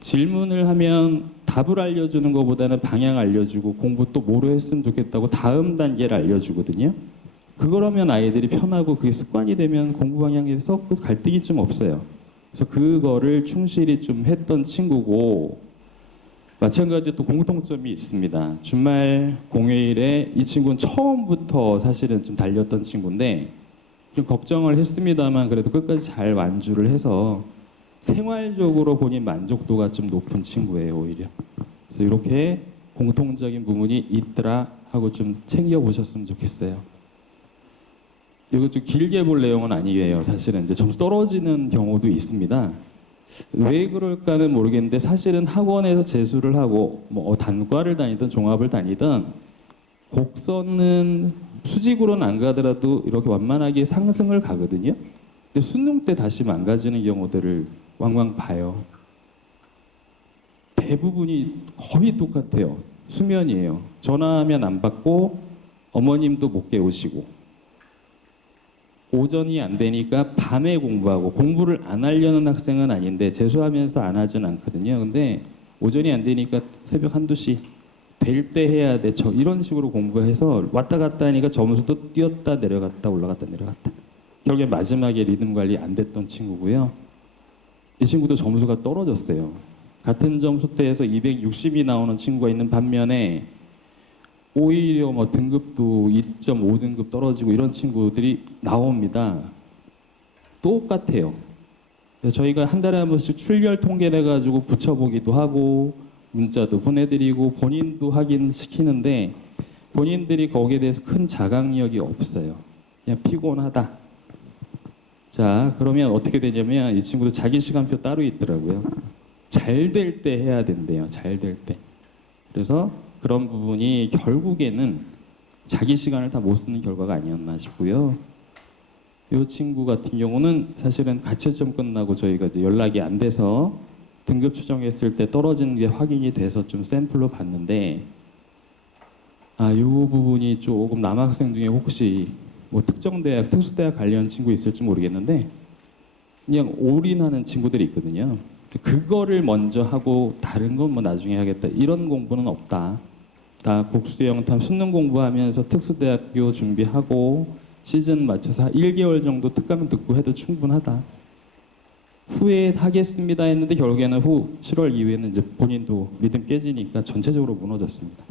질문을 하면 답을 알려주는 것보다는 방향 알려주고 공부 또 뭐로 했으면 좋겠다고 다음 단계를 알려주거든요. 그거라면 아이들이 편하고 그게 습관이 되면 공부 방향에서 갈등이 좀 없어요. 그래서 그거를 충실히 좀 했던 친구고 마찬가지로 또 공통점이 있습니다. 주말 공휴일에 이 친구는 처음부터 사실은 좀 달렸던 친구인데 좀 걱정을 했습니다만 그래도 끝까지 잘 완주를 해서 생활적으로 본인 만족도가 좀 높은 친구예요, 오히려. 그래서 이렇게 공통적인 부분이 있더라 하고 좀 챙겨보셨으면 좋겠어요. 이거 좀 길게 볼 내용은 아니에요. 사실은 이제 점수 떨어지는 경우도 있습니다. 왜 그럴까는 모르겠는데 사실은 학원에서 재수를 하고 뭐 단과를 다니든 종합을 다니든 곡선은 수직으로는 안 가더라도 이렇게 완만하게 상승을 가거든요. 근데 수능 때 다시 망가지는 경우들을 왕왕 봐요. 대부분이 거의 똑같아요. 수면이에요. 전화하면 안 받고 어머님도 못 깨우시고 오전이 안 되니까 밤에 공부하고 공부를 안 하려는 학생은 아닌데 재수하면서 안 하진 않거든요. 근데 오전이 안 되니까 새벽 1~2시 될 때 해야 돼. 이런 식으로 공부해서 왔다 갔다 하니까 점수도 뛰었다 내려갔다 올라갔다 내려갔다. 결국에 마지막에 리듬 관리 안 됐던 친구고요. 이 친구도 점수가 떨어졌어요. 같은 점수대에서 260이 나오는 친구가 있는 반면에 오히려 뭐 등급도 2.5등급 떨어지고 이런 친구들이 나옵니다. 똑같아요. 그래서 저희가 한 달에 한 번씩 출결 통계를 해가지고 붙여보기도 하고 문자도 보내드리고 본인도 확인시키는데 본인들이 거기에 대해서 큰 자각력이 없어요. 그냥 피곤하다. 자, 그러면 어떻게 되냐면 이 친구도 자기 시간표 따로 있더라고요. 잘 될 때 해야 된대요. 잘 될 때. 그래서 그런 부분이 결국에는 자기 시간을 다 못 쓰는 결과가 아니었나 싶고요. 이 친구 같은 경우는 사실은 가채점 끝나고 저희가 이제 연락이 안 돼서 등급 추정했을 때 떨어지는 게 확인이 돼서 좀 샘플로 봤는데 이 부분이 조금 남학생 중에 혹시 뭐 특정 대학, 특수 대학 관련 친구 있을지 모르겠는데 그냥 올인하는 친구들이 있거든요. 그거를 먼저 하고 다른 건 뭐 나중에 하겠다 이런 공부는 없다. 다 국수 영탐 수능 공부하면서 특수대학교 준비하고 시즌 맞춰서 1개월 정도 특강 듣고 해도 충분하다. 후회하겠습니다 했는데 결국에는 후 7월 이후에는 이제 본인도 믿음 깨지니까 전체적으로 무너졌습니다.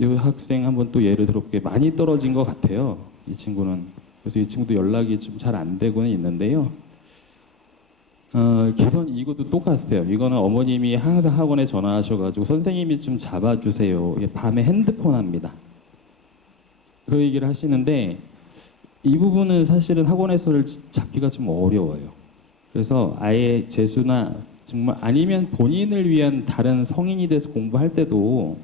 이 학생 한번 또 예를 들어볼게요. 많이 떨어진 것 같아요. 이 친구는. 그래서 이 친구도 연락이 좀 잘 안 되고는 있는데요. 개선 이것도 똑같아요. 이거는 어머님이 항상 학원에 전화하셔가지고 선생님이 좀 잡아주세요. 밤에 핸드폰 합니다. 그 얘기를 하시는데 이 부분은 사실은 학원에서를 잡기가 좀 어려워요. 그래서 아예 재수나 정말 아니면 본인을 위한 다른 성인이 돼서 공부할 때도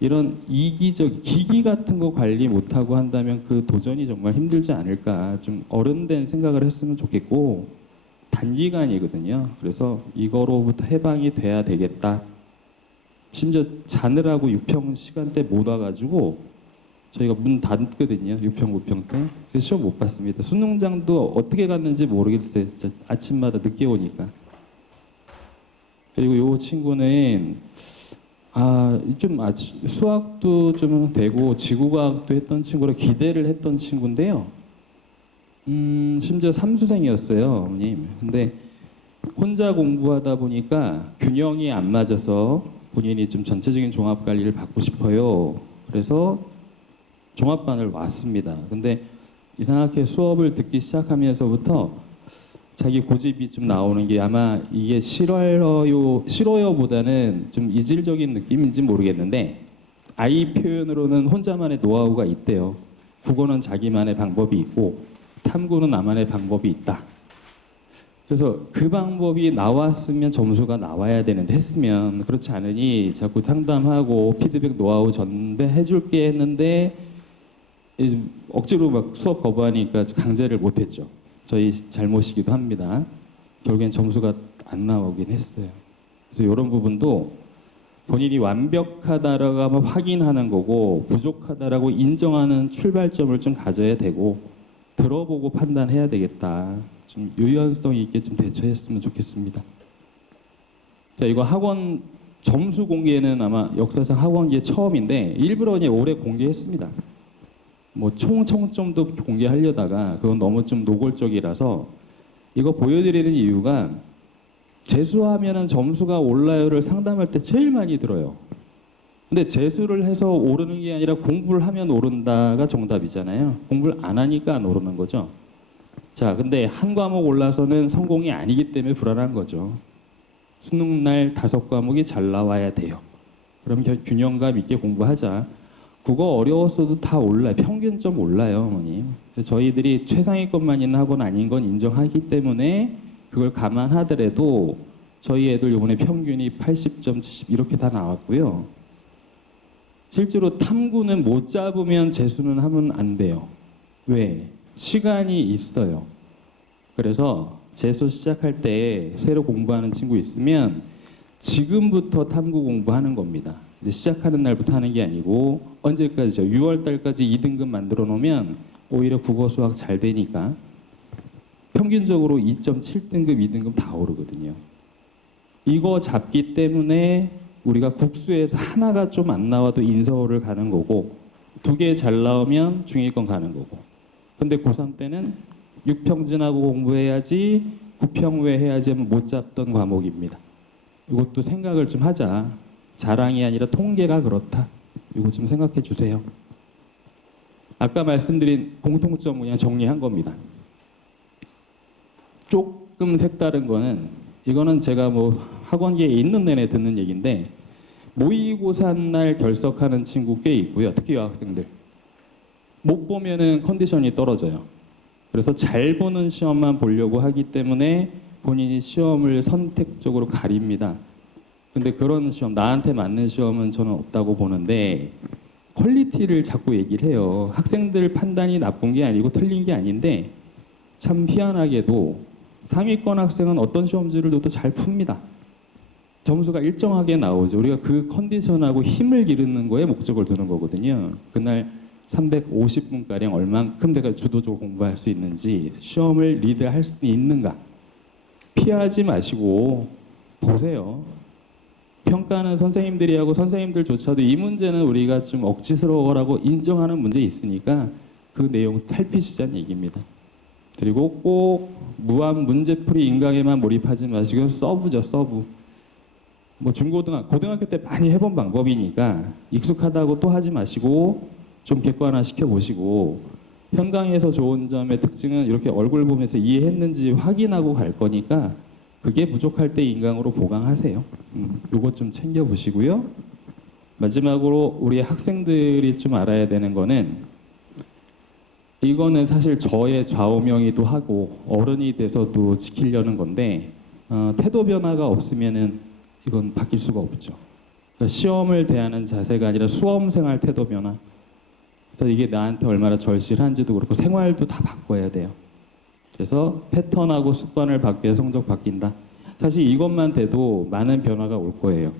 이런 이기적 기기 같은 거 관리 못하고 한다면 그 도전이 정말 힘들지 않을까. 좀 어른된 생각을 했으면 좋겠고 단기간이거든요. 그래서 이거로부터 해방이 돼야 되겠다. 심지어 자느라고 6평 시간대 못 와가지고 저희가 문 닫거든요. 6평, 5평 때. 그래서 시험 못 봤습니다. 수능장도 어떻게 갔는지 모르겠어요. 진짜 아침마다 늦게 오니까. 그리고 이 친구는 수학도 좀 되고 지구과학도 했던 친구라 기대를 했던 친구인데요. 심지어 삼수생이었어요, 어머님. 근데 혼자 공부하다 보니까 균형이 안 맞아서 본인이 좀 전체적인 종합 관리를 받고 싶어요. 그래서 종합반을 왔습니다. 근데 이상하게 수업을 듣기 시작하면서부터 자기 고집이 좀 나오는 게 아마 이게 싫어요보다는 좀 이질적인 느낌인지 모르겠는데 아이 표현으로는 혼자만의 노하우가 있대요. 국어는 자기만의 방법이 있고 탐구는 나만의 방법이 있다. 그래서 그 방법이 나왔으면 점수가 나와야 되는데 했으면 그렇지 않으니 자꾸 상담하고 피드백 노하우 전배해 줄게 했는데 억지로 막 수업 거부하니까 강제를 못했죠. 저희 잘못이기도 합니다. 결국엔 점수가 안 나오긴 했어요. 그래서 이런 부분도 본인이 완벽하다라고 확인하는 거고 부족하다라고 인정하는 출발점을 좀 가져야 되고 들어보고 판단해야 되겠다. 좀 유연성 있게 좀 대처했으면 좋겠습니다. 자, 이거 학원 점수 공개는 아마 역사상 학원계 처음인데 일부러 그냥 올해 공개했습니다. 뭐 총점도 공개하려다가 그건 너무 좀 노골적이라서 이거 보여드리는 이유가 재수하면은 점수가 올라요를 상담할 때 제일 많이 들어요. 근데 재수를 해서 오르는 게 아니라 공부를 하면 오른다가 정답이잖아요. 공부를 안 하니까 안 오르는 거죠. 자, 근데 한 과목 올라서는 성공이 아니기 때문에 불안한 거죠. 수능 날 5과목이 잘 나와야 돼요. 그럼 균형감 있게 공부하자. 국어 어려웠어도 다 올라요. 평균점 올라요, 어머님. 저희들이 최상위권만 있는 학원 아닌 건 인정하기 때문에 그걸 감안하더라도 저희 애들 이번에 평균이 80점, 70 이렇게 다 나왔고요. 실제로 탐구는 못 잡으면 재수는 하면 안 돼요. 왜? 시간이 있어요. 그래서 재수 시작할 때 새로 공부하는 친구 있으면 지금부터 탐구 공부하는 겁니다. 이제 시작하는 날부터 하는 게 아니고 언제까지죠? 6월 달까지 2등급 만들어 놓으면 오히려 국어 수학 잘 되니까 평균적으로 2.7등급, 2등급 다 오르거든요. 이거 잡기 때문에 우리가 국수에서 하나가 좀 안 나와도 인서울을 가는 거고 2개 잘 나오면 중위권 가는 거고. 근데 고3 때는 6평진하고 공부해야지 9평 외 해야지 하면 못 잡던 과목입니다. 이것도 생각을 좀 하자. 자랑이 아니라 통계가 그렇다. 이거 좀 생각해 주세요. 아까 말씀드린 공통점 그냥 정리한 겁니다. 조금 색다른 거는 이거는 제가 뭐 학원계에 있는 내내 듣는 얘기인데 모의고사 날 결석하는 친구 꽤 있고요. 특히 여학생들. 못 보면은 컨디션이 떨어져요. 그래서 잘 보는 시험만 보려고 하기 때문에 본인이 시험을 선택적으로 가립니다. 근데 그런 시험, 나한테 맞는 시험은 저는 없다고 보는데 퀄리티를 자꾸 얘기를 해요. 학생들 판단이 나쁜 게 아니고 틀린 게 아닌데 참 희한하게도 상위권 학생은 어떤 시험지를 둬도 잘 풉니다. 점수가 일정하게 나오죠. 우리가 그 컨디션하고 힘을 기르는 거에 목적을 두는 거거든요. 그날 350분가량 얼만큼 내가 주도적으로 공부할 수 있는지, 시험을 리드할 수 있는가. 피하지 마시고 보세요. 평가는 선생님들이 하고 선생님들조차도 이 문제는 우리가 좀 억지스러워라고 인정하는 문제 있으니까 그 내용 살피시자는 얘기입니다. 그리고 꼭 무한 문제풀이 인강에만 몰입하지 마시고 서브죠, 서브. 뭐 고등학교 때 많이 해본 방법이니까 익숙하다고 또 하지 마시고 좀 객관화 시켜보시고 현강에서 좋은 점의 특징은 이렇게 얼굴 보면서 이해했는지 확인하고 갈 거니까 그게 부족할 때 인강으로 보강하세요. 요것 좀 챙겨보시고요. 마지막으로 우리 학생들이 좀 알아야 되는 거는 이거는 사실 저의 좌우명이기도 하고 어른이 돼서도 지키려는 건데 태도 변화가 없으면은 이건 바뀔 수가 없죠. 그러니까 시험을 대하는 자세가 아니라 수험생활 태도 변화. 그래서 이게 나한테 얼마나 절실한지도 그렇고 생활도 다 바꿔야 돼요. 그래서 패턴하고 습관을 바뀌어 성적 바뀐다. 사실 이것만 돼도 많은 변화가 올 거예요.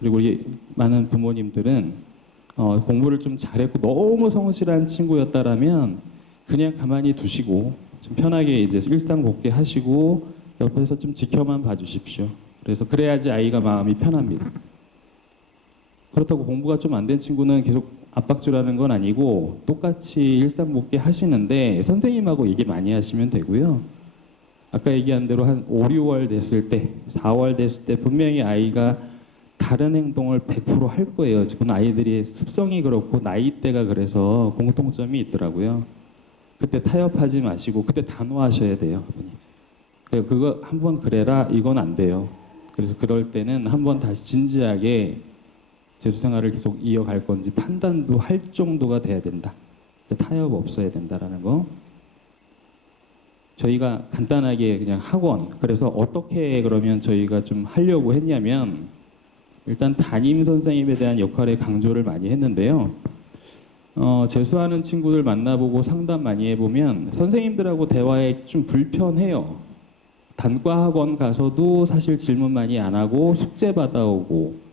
그리고 우리 많은 부모님들은 공부를 좀 잘했고 너무 성실한 친구였다라면 그냥 가만히 두시고 좀 편하게 이제 일상 복귀하시고 옆에서 좀 지켜만 봐주십시오. 그래서 그래야지 아이가 마음이 편합니다. 그렇다고 공부가 좀 안 된 친구는 계속 압박주라는 건 아니고 똑같이 일상 복귀 하시는데 선생님하고 얘기 많이 하시면 되고요. 아까 얘기한 대로 한 5, 6월 됐을 때, 4월 됐을 때 분명히 아이가 다른 행동을 100% 할 거예요. 지금 아이들이 습성이 그렇고 나이대가 그래서 공통점이 있더라고요. 그때 타협하지 마시고 그때 단호하셔야 돼요. 그거 한번 그래라 이건 안 돼요. 그래서 그럴 때는 한번 다시 진지하게 재수생활을 계속 이어갈 건지 판단도 할 정도가 돼야 된다. 타협 없어야 된다라는 거. 저희가 간단하게 그냥 학원, 그래서 어떻게 그러면 저희가 좀 하려고 했냐면 일단 담임 선생님에 대한 역할에 강조를 많이 했는데요. 재수하는 친구들 만나보고 상담 많이 해보면 선생님들하고 대화에 좀 불편해요. 단과 학원 가서도 사실 질문 많이 안 하고 숙제 받아오고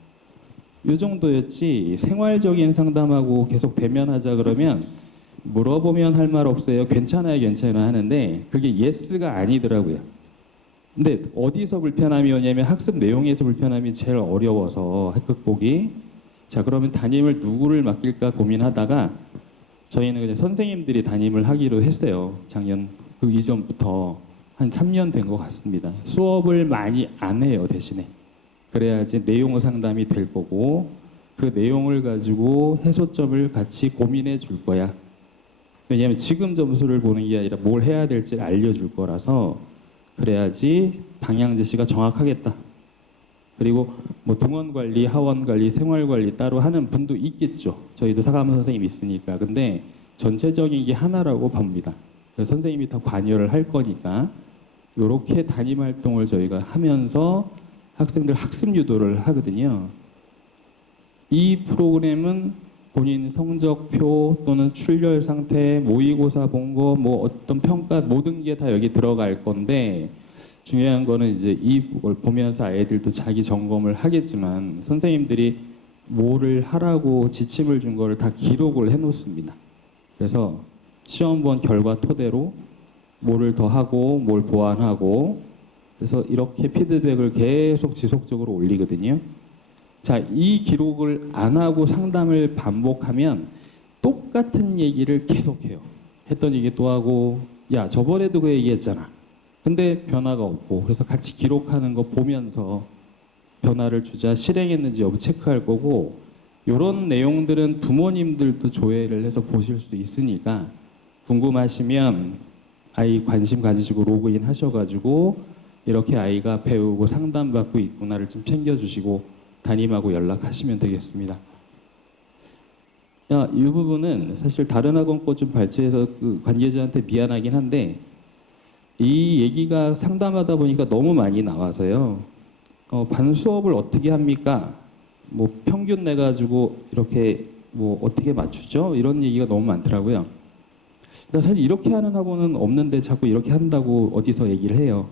이 정도였지 생활적인 상담하고 계속 대면하자 그러면 물어보면 할 말 없어요. 괜찮아요, 괜찮아요 하는데 그게 예스가 아니더라고요. 근데 어디서 불편함이 오냐면 학습 내용에서 불편함이 제일 어려워서 극복이. 자, 그러면 담임을 누구를 맡길까 고민하다가 저희는 그냥 선생님들이 담임을 하기로 했어요. 작년 그 이전부터 한 3년 된 것 같습니다. 수업을 많이 안 해요, 대신에. 그래야지 내용 상담이 될 거고 그 내용을 가지고 해소점을 같이 고민해 줄 거야. 왜냐하면 지금 점수를 보는 게 아니라 뭘 해야 될지 알려줄 거라서 그래야지 방향 제시가 정확하겠다. 그리고 뭐 등원 관리, 하원 관리, 생활 관리 따로 하는 분도 있겠죠. 저희도 사감원 선생님 있으니까. 근데 전체적인 게 하나라고 봅니다. 그래서 선생님이 다 관여를 할 거니까 이렇게 담임 활동을 저희가 하면서 학생들 학습 유도를 하거든요. 이 프로그램은 본인 성적표 또는 출결 상태, 모의고사 본 거, 뭐 어떤 평가 모든 게 다 여기 들어갈 건데 중요한 거는 이제 이걸 보면서 아이들도 자기 점검을 하겠지만 선생님들이 뭐를 하라고 지침을 준 거를 다 기록을 해놓습니다. 그래서 시험 본 결과 토대로 뭐를 더 하고 뭘 보완하고 그래서 이렇게 피드백을 계속 지속적으로 올리거든요. 자, 이 기록을 안 하고 상담을 반복하면 똑같은 얘기를 계속해요. 했던 얘기 또 하고 야 저번에도 그 얘기했잖아. 근데 변화가 없고 그래서 같이 기록하는 거 보면서 변화를 주자 실행했는지 여부 체크할 거고 이런 내용들은 부모님들도 조회를 해서 보실 수 있으니까 궁금하시면 아이 관심 가지시고 로그인 하셔가지고 이렇게 아이가 배우고 상담받고 있구나를 좀 챙겨주시고 담임하고 연락하시면 되겠습니다. 이 부분은 사실 다른 학원 거 좀 발췌해서 그 관계자한테 미안하긴 한데 이 얘기가 상담하다 보니까 너무 많이 나와서요. 반 수업을 어떻게 합니까? 뭐 평균 내 가지고 이렇게 뭐 어떻게 맞추죠? 이런 얘기가 너무 많더라고요. 사실 이렇게 하는 학원은 없는데 자꾸 이렇게 한다고 어디서 얘기를 해요.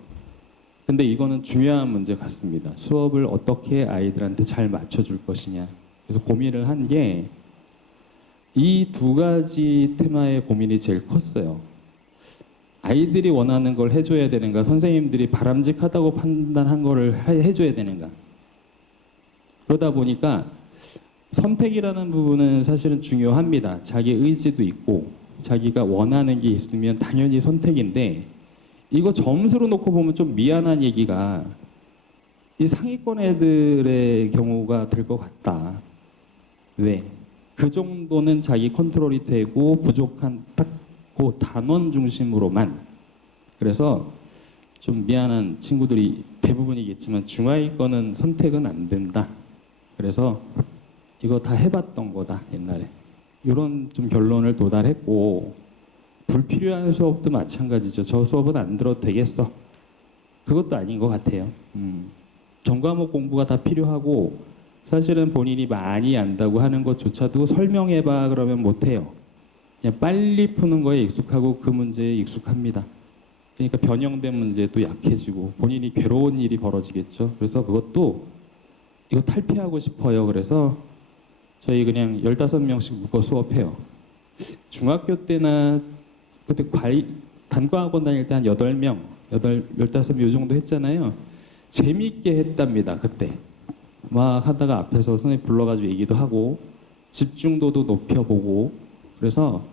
근데 이거는 중요한 문제 같습니다. 수업을 어떻게 아이들한테 잘 맞춰줄 것이냐. 그래서 고민을 한 게 이 두 가지 테마의 고민이 제일 컸어요. 아이들이 원하는 걸 해줘야 되는가, 선생님들이 바람직하다고 판단한 거를 해줘야 되는가. 그러다 보니까 선택이라는 부분은 사실은 중요합니다. 자기 의지도 있고 자기가 원하는 게 있으면 당연히 선택인데 이거 점수로 놓고 보면 좀 미안한 얘기가 이 상위권 애들의 경우가 될 것 같다. 왜? 그 정도는 자기 컨트롤이 되고 부족한 딱 그 단원 중심으로만. 그래서 좀 미안한 친구들이 대부분이겠지만 중하위권은 선택은 안 된다. 그래서 이거 다 해봤던 거다 옛날에. 이런 좀 결론을 도달했고 불필요한 수업도 마찬가지죠. 저 수업은 안 들어도 되겠어. 그것도 아닌 것 같아요. 전과목 공부가 다 필요하고 사실은 본인이 많이 안다고 하는 것조차도 설명해봐 그러면 못해요. 그냥 빨리 푸는 거에 익숙하고 그 문제에 익숙합니다. 그러니까 변형된 문제도 약해지고 본인이 괴로운 일이 벌어지겠죠. 그래서 그것도 이거 탈피하고 싶어요. 그래서 저희 그냥 15명씩 묶어 수업해요. 중학교 때나 그때 단과학원 다닐 때 한 8명, 15명 요 정도 했잖아요. 재미있게 했답니다. 그때. 막 하다가 앞에서 선생님 불러가지고 얘기도 하고 집중도도 높여보고 그래서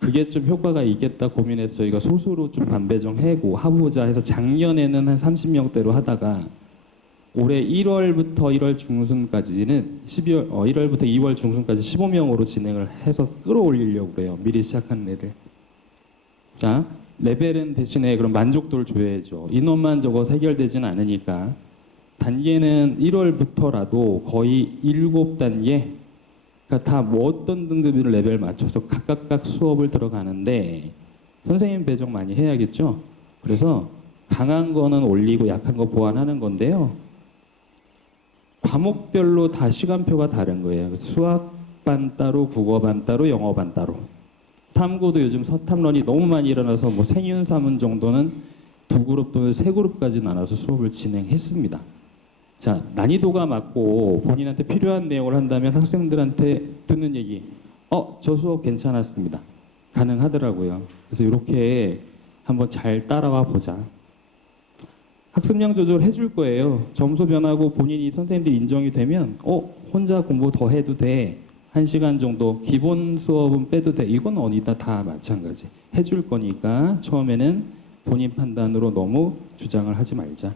그게 좀 효과가 있겠다 고민해서 저희가 소수로 좀 반배정하고 하보자 해서 작년에는 한 30명대로 하다가 올해 1월부터 1월 중순까지는 1월부터 2월 중순까지 15명으로 진행을 해서 끌어올리려고 그래요. 미리 시작한 애들. 자, 레벨은 대신에 그럼 만족도를 줘야죠. 인원만 적어서 해결되지는 않으니까 단계는 1월부터라도 거의 7단계 그러니까 다 뭐 어떤 등급을 레벨 맞춰서 각각 수업을 들어가는데 선생님 배정 많이 해야겠죠. 그래서 강한 거는 올리고 약한 거 보완하는 건데요. 과목별로 다 시간표가 다른 거예요. 수학반 따로, 국어반 따로, 영어반 따로. 탐구도 요즘 서탐런이 너무 많이 일어나서 뭐 생윤사문 정도는 2그룹 또는 3그룹까지 나눠서 수업을 진행했습니다. 자, 난이도가 맞고 본인한테 필요한 내용을 한다면 학생들한테 듣는 얘기, 저 수업 괜찮았습니다. 가능하더라고요. 그래서 이렇게 한번 잘 따라와 보자. 학습량 조절 해줄 거예요. 점수 변하고 본인이 선생님들 인정이 되면, 혼자 공부 더 해도 돼. 1시간 정도. 기본 수업은 빼도 돼. 이건 어디다 다 마찬가지. 해줄 거니까 처음에는 본인 판단으로 너무 주장을 하지 말자.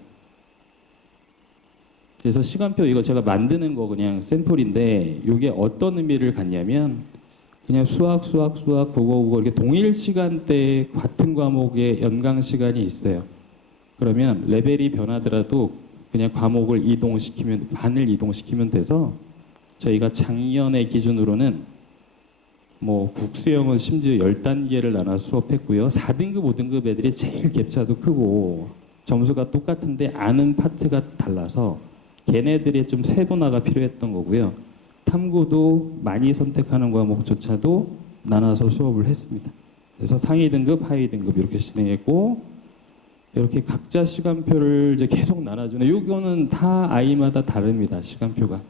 그래서 시간표 이거 제가 만드는 거 그냥 샘플인데 이게 어떤 의미를 갖냐면 그냥 수학, 국어 이렇게 동일 시간대에 같은 과목의 연강 시간이 있어요. 그러면 레벨이 변하더라도 그냥 과목을 이동시키면 반을 이동시키면 돼서 저희가 작년의 기준으로는 뭐 국수형은 심지어 10단계를 나눠 수업했고요. 4등급, 5등급 애들이 제일 갭차도 크고 점수가 똑같은데 아는 파트가 달라서 걔네들이 좀 세분화가 필요했던 거고요. 탐구도 많이 선택하는 과목조차도 나눠서 수업을 했습니다. 그래서 상위 등급, 하위 등급 이렇게 진행했고 이렇게 각자 시간표를 이제 계속 나눠주는 이거는 다 아이마다 다릅니다. 시간표가.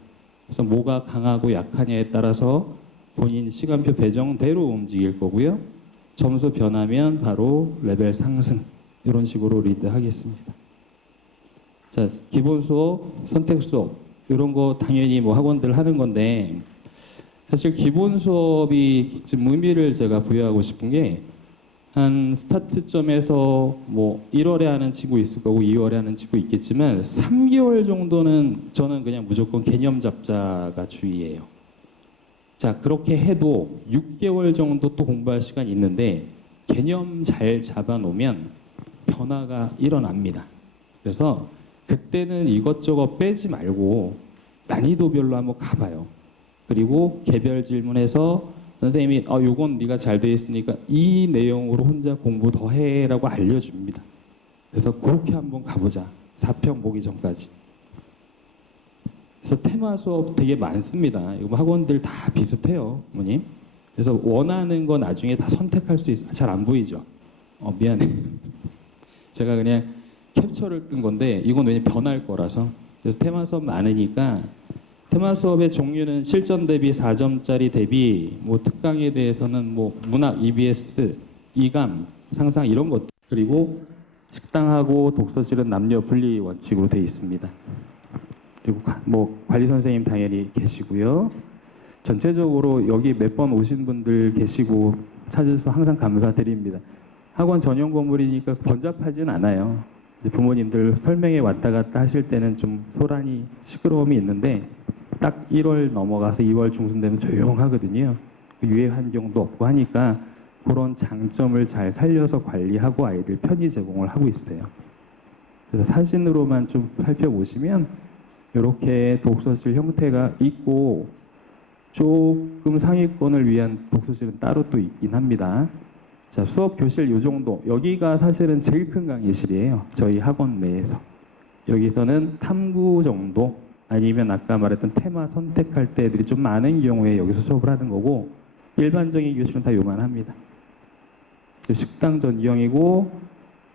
그래서 뭐가 강하고 약하냐에 따라서 본인 시간표 배정대로 움직일 거고요. 점수 변하면 바로 레벨 상승 이런 식으로 리드하겠습니다. 자, 기본 수업, 선택 수업 이런 거 당연히 뭐 학원들 하는 건데 사실 기본 수업이 지금 의미를 제가 부여하고 싶은 게 한 스타트점에서 뭐 1월에 하는 친구 있을 거고 2월에 하는 친구 있겠지만 3개월 정도는 저는 그냥 무조건 개념 잡자가 주의예요. 자, 그렇게 해도 6개월 정도 또 공부할 시간이 있는데 개념 잘 잡아놓으면 변화가 일어납니다. 그래서 그때는 이것저것 빼지 말고 난이도별로 한번 가봐요. 그리고 개별 질문해서 선생님이 요건 네가 잘 돼 있으니까 이 내용으로 혼자 공부 더 해라고 알려줍니다. 그래서 그렇게 한번 가보자. 4평 보기 전까지. 그래서 테마 수업 되게 많습니다. 이거 뭐 학원들 다 비슷해요, 어머님. 그래서 원하는 거 나중에 다 선택할 수 있어요. 잘 안 보이죠? 미안해. 제가 그냥 캡처를 뜬 건데 이건 왜냐면 변할 거라서. 그래서 테마 수업 많으니까 테마 수업의 종류는 실전 대비 4점짜리 대비 뭐 특강에 대해서는 뭐 문학, EBS, 이감, 상상 이런 것 그리고 식당하고 독서실은 남녀 분리 원칙으로 되어 있습니다. 그리고 뭐 관리 선생님 당연히 계시고요. 전체적으로 여기 몇 번 오신 분들 계시고 찾아서 항상 감사드립니다. 학원 전용 건물이니까 번잡하진 않아요. 이제 부모님들 설명회 왔다 갔다 하실 때는 좀 소란이 시끄러움이 있는데 딱 1월 넘어가서 2월 중순 되면 조용하거든요. 유해 환경도 없고 하니까 그런 장점을 잘 살려서 관리하고 아이들 편의 제공을 하고 있어요. 그래서 사진으로만 좀 살펴보시면 이렇게 독서실 형태가 있고 조금 상위권을 위한 독서실은 따로 또 있긴 합니다. 자, 수업 교실 요 정도. 여기가 사실은 제일 큰 강의실이에요. 저희 학원 내에서. 여기서는 탐구 정도 아니면 아까 말했던 테마 선택할 때 애들이 좀 많은 경우에 여기서 수업을 하는 거고 일반적인 교실은 다 요만합니다. 식당 전경이고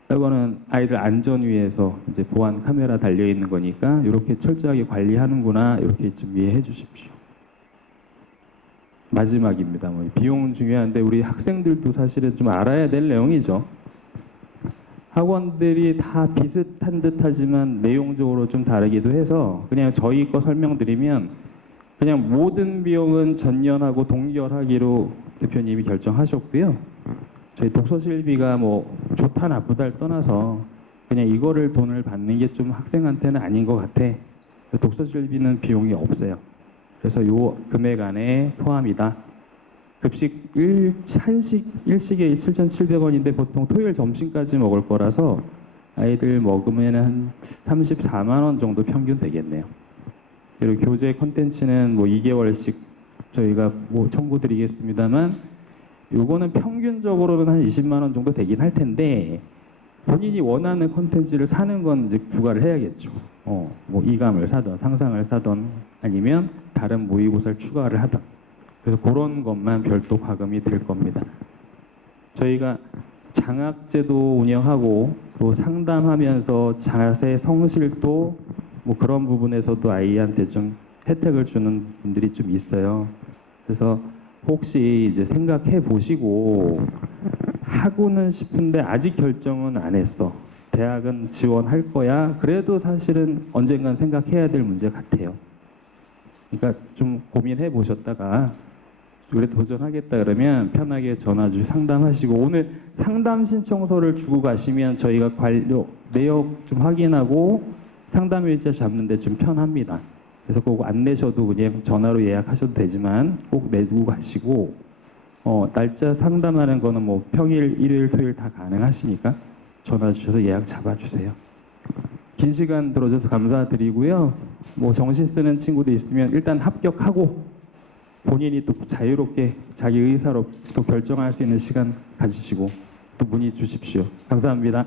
이거는 아이들 안전 위해서 이제 보안 카메라 달려 있는 거니까 이렇게 철저하게 관리하는구나 이렇게 좀 이해해 주십시오. 마지막입니다. 뭐 비용 중요한데 우리 학생들도 사실은 좀 알아야 될 내용이죠. 학원들이 다 비슷한 듯하지만 내용적으로 좀 다르기도 해서 그냥 저희 거 설명드리면 그냥 모든 비용은 전년하고 동결하기로 대표님이 결정하셨고요. 저희 독서실비가 뭐 좋다 나쁘다를 떠나서 그냥 이거를 돈을 받는 게 좀 학생한테는 아닌 것 같아. 독서실비는 비용이 없어요. 그래서 요 금액 안에 포함이다. 급식 한식 일식에 7,700원인데 보통 토요일 점심까지 먹을 거라서 아이들 먹으면 한 34만 원 정도 평균 되겠네요. 그리고 교재 콘텐츠는 뭐 2개월씩 저희가 뭐 청구드리겠습니다만 요거는 평균적으로는 한 20만 원 정도 되긴 할 텐데 본인이 원하는 콘텐츠를 사는 건 이제 부과를 해야겠죠. 뭐 이감을 사던 상상을 사던 아니면 다른 모의고사를 추가를 하던 그래서 그런 것만 별도 과금이 될 겁니다. 저희가 장학제도 운영하고 또 상담하면서 자세 성실도 뭐 그런 부분에서도 아이한테 좀 혜택을 주는 분들이 좀 있어요. 그래서 혹시 이제 생각해 보시고 하고는 싶은데 아직 결정은 안 했어. 대학은 지원할 거야. 그래도 사실은 언젠간 생각해야 될 문제 같아요. 그러니까 좀 고민해 보셨다가 그래 도전하겠다 그러면 편하게 전화 주시 상담하시고 오늘 상담 신청서를 주고 가시면 저희가 내역 좀 확인하고 상담 일자 잡는데 좀 편합니다. 그래서 꼭 안 내셔도 그냥 전화로 예약하셔도 되지만 꼭 내주고 가시고 날짜 상담하는 거는 뭐 평일, 일요일, 토요일 다 가능하시니까 전화 주셔서 예약 잡아주세요. 긴 시간 들어줘서 감사드리고요. 뭐 정시 쓰는 친구도 있으면 일단 합격하고 본인이 또 자유롭게 자기 의사로 또 결정할 수 있는 시간 가지시고 또 문의 주십시오. 감사합니다.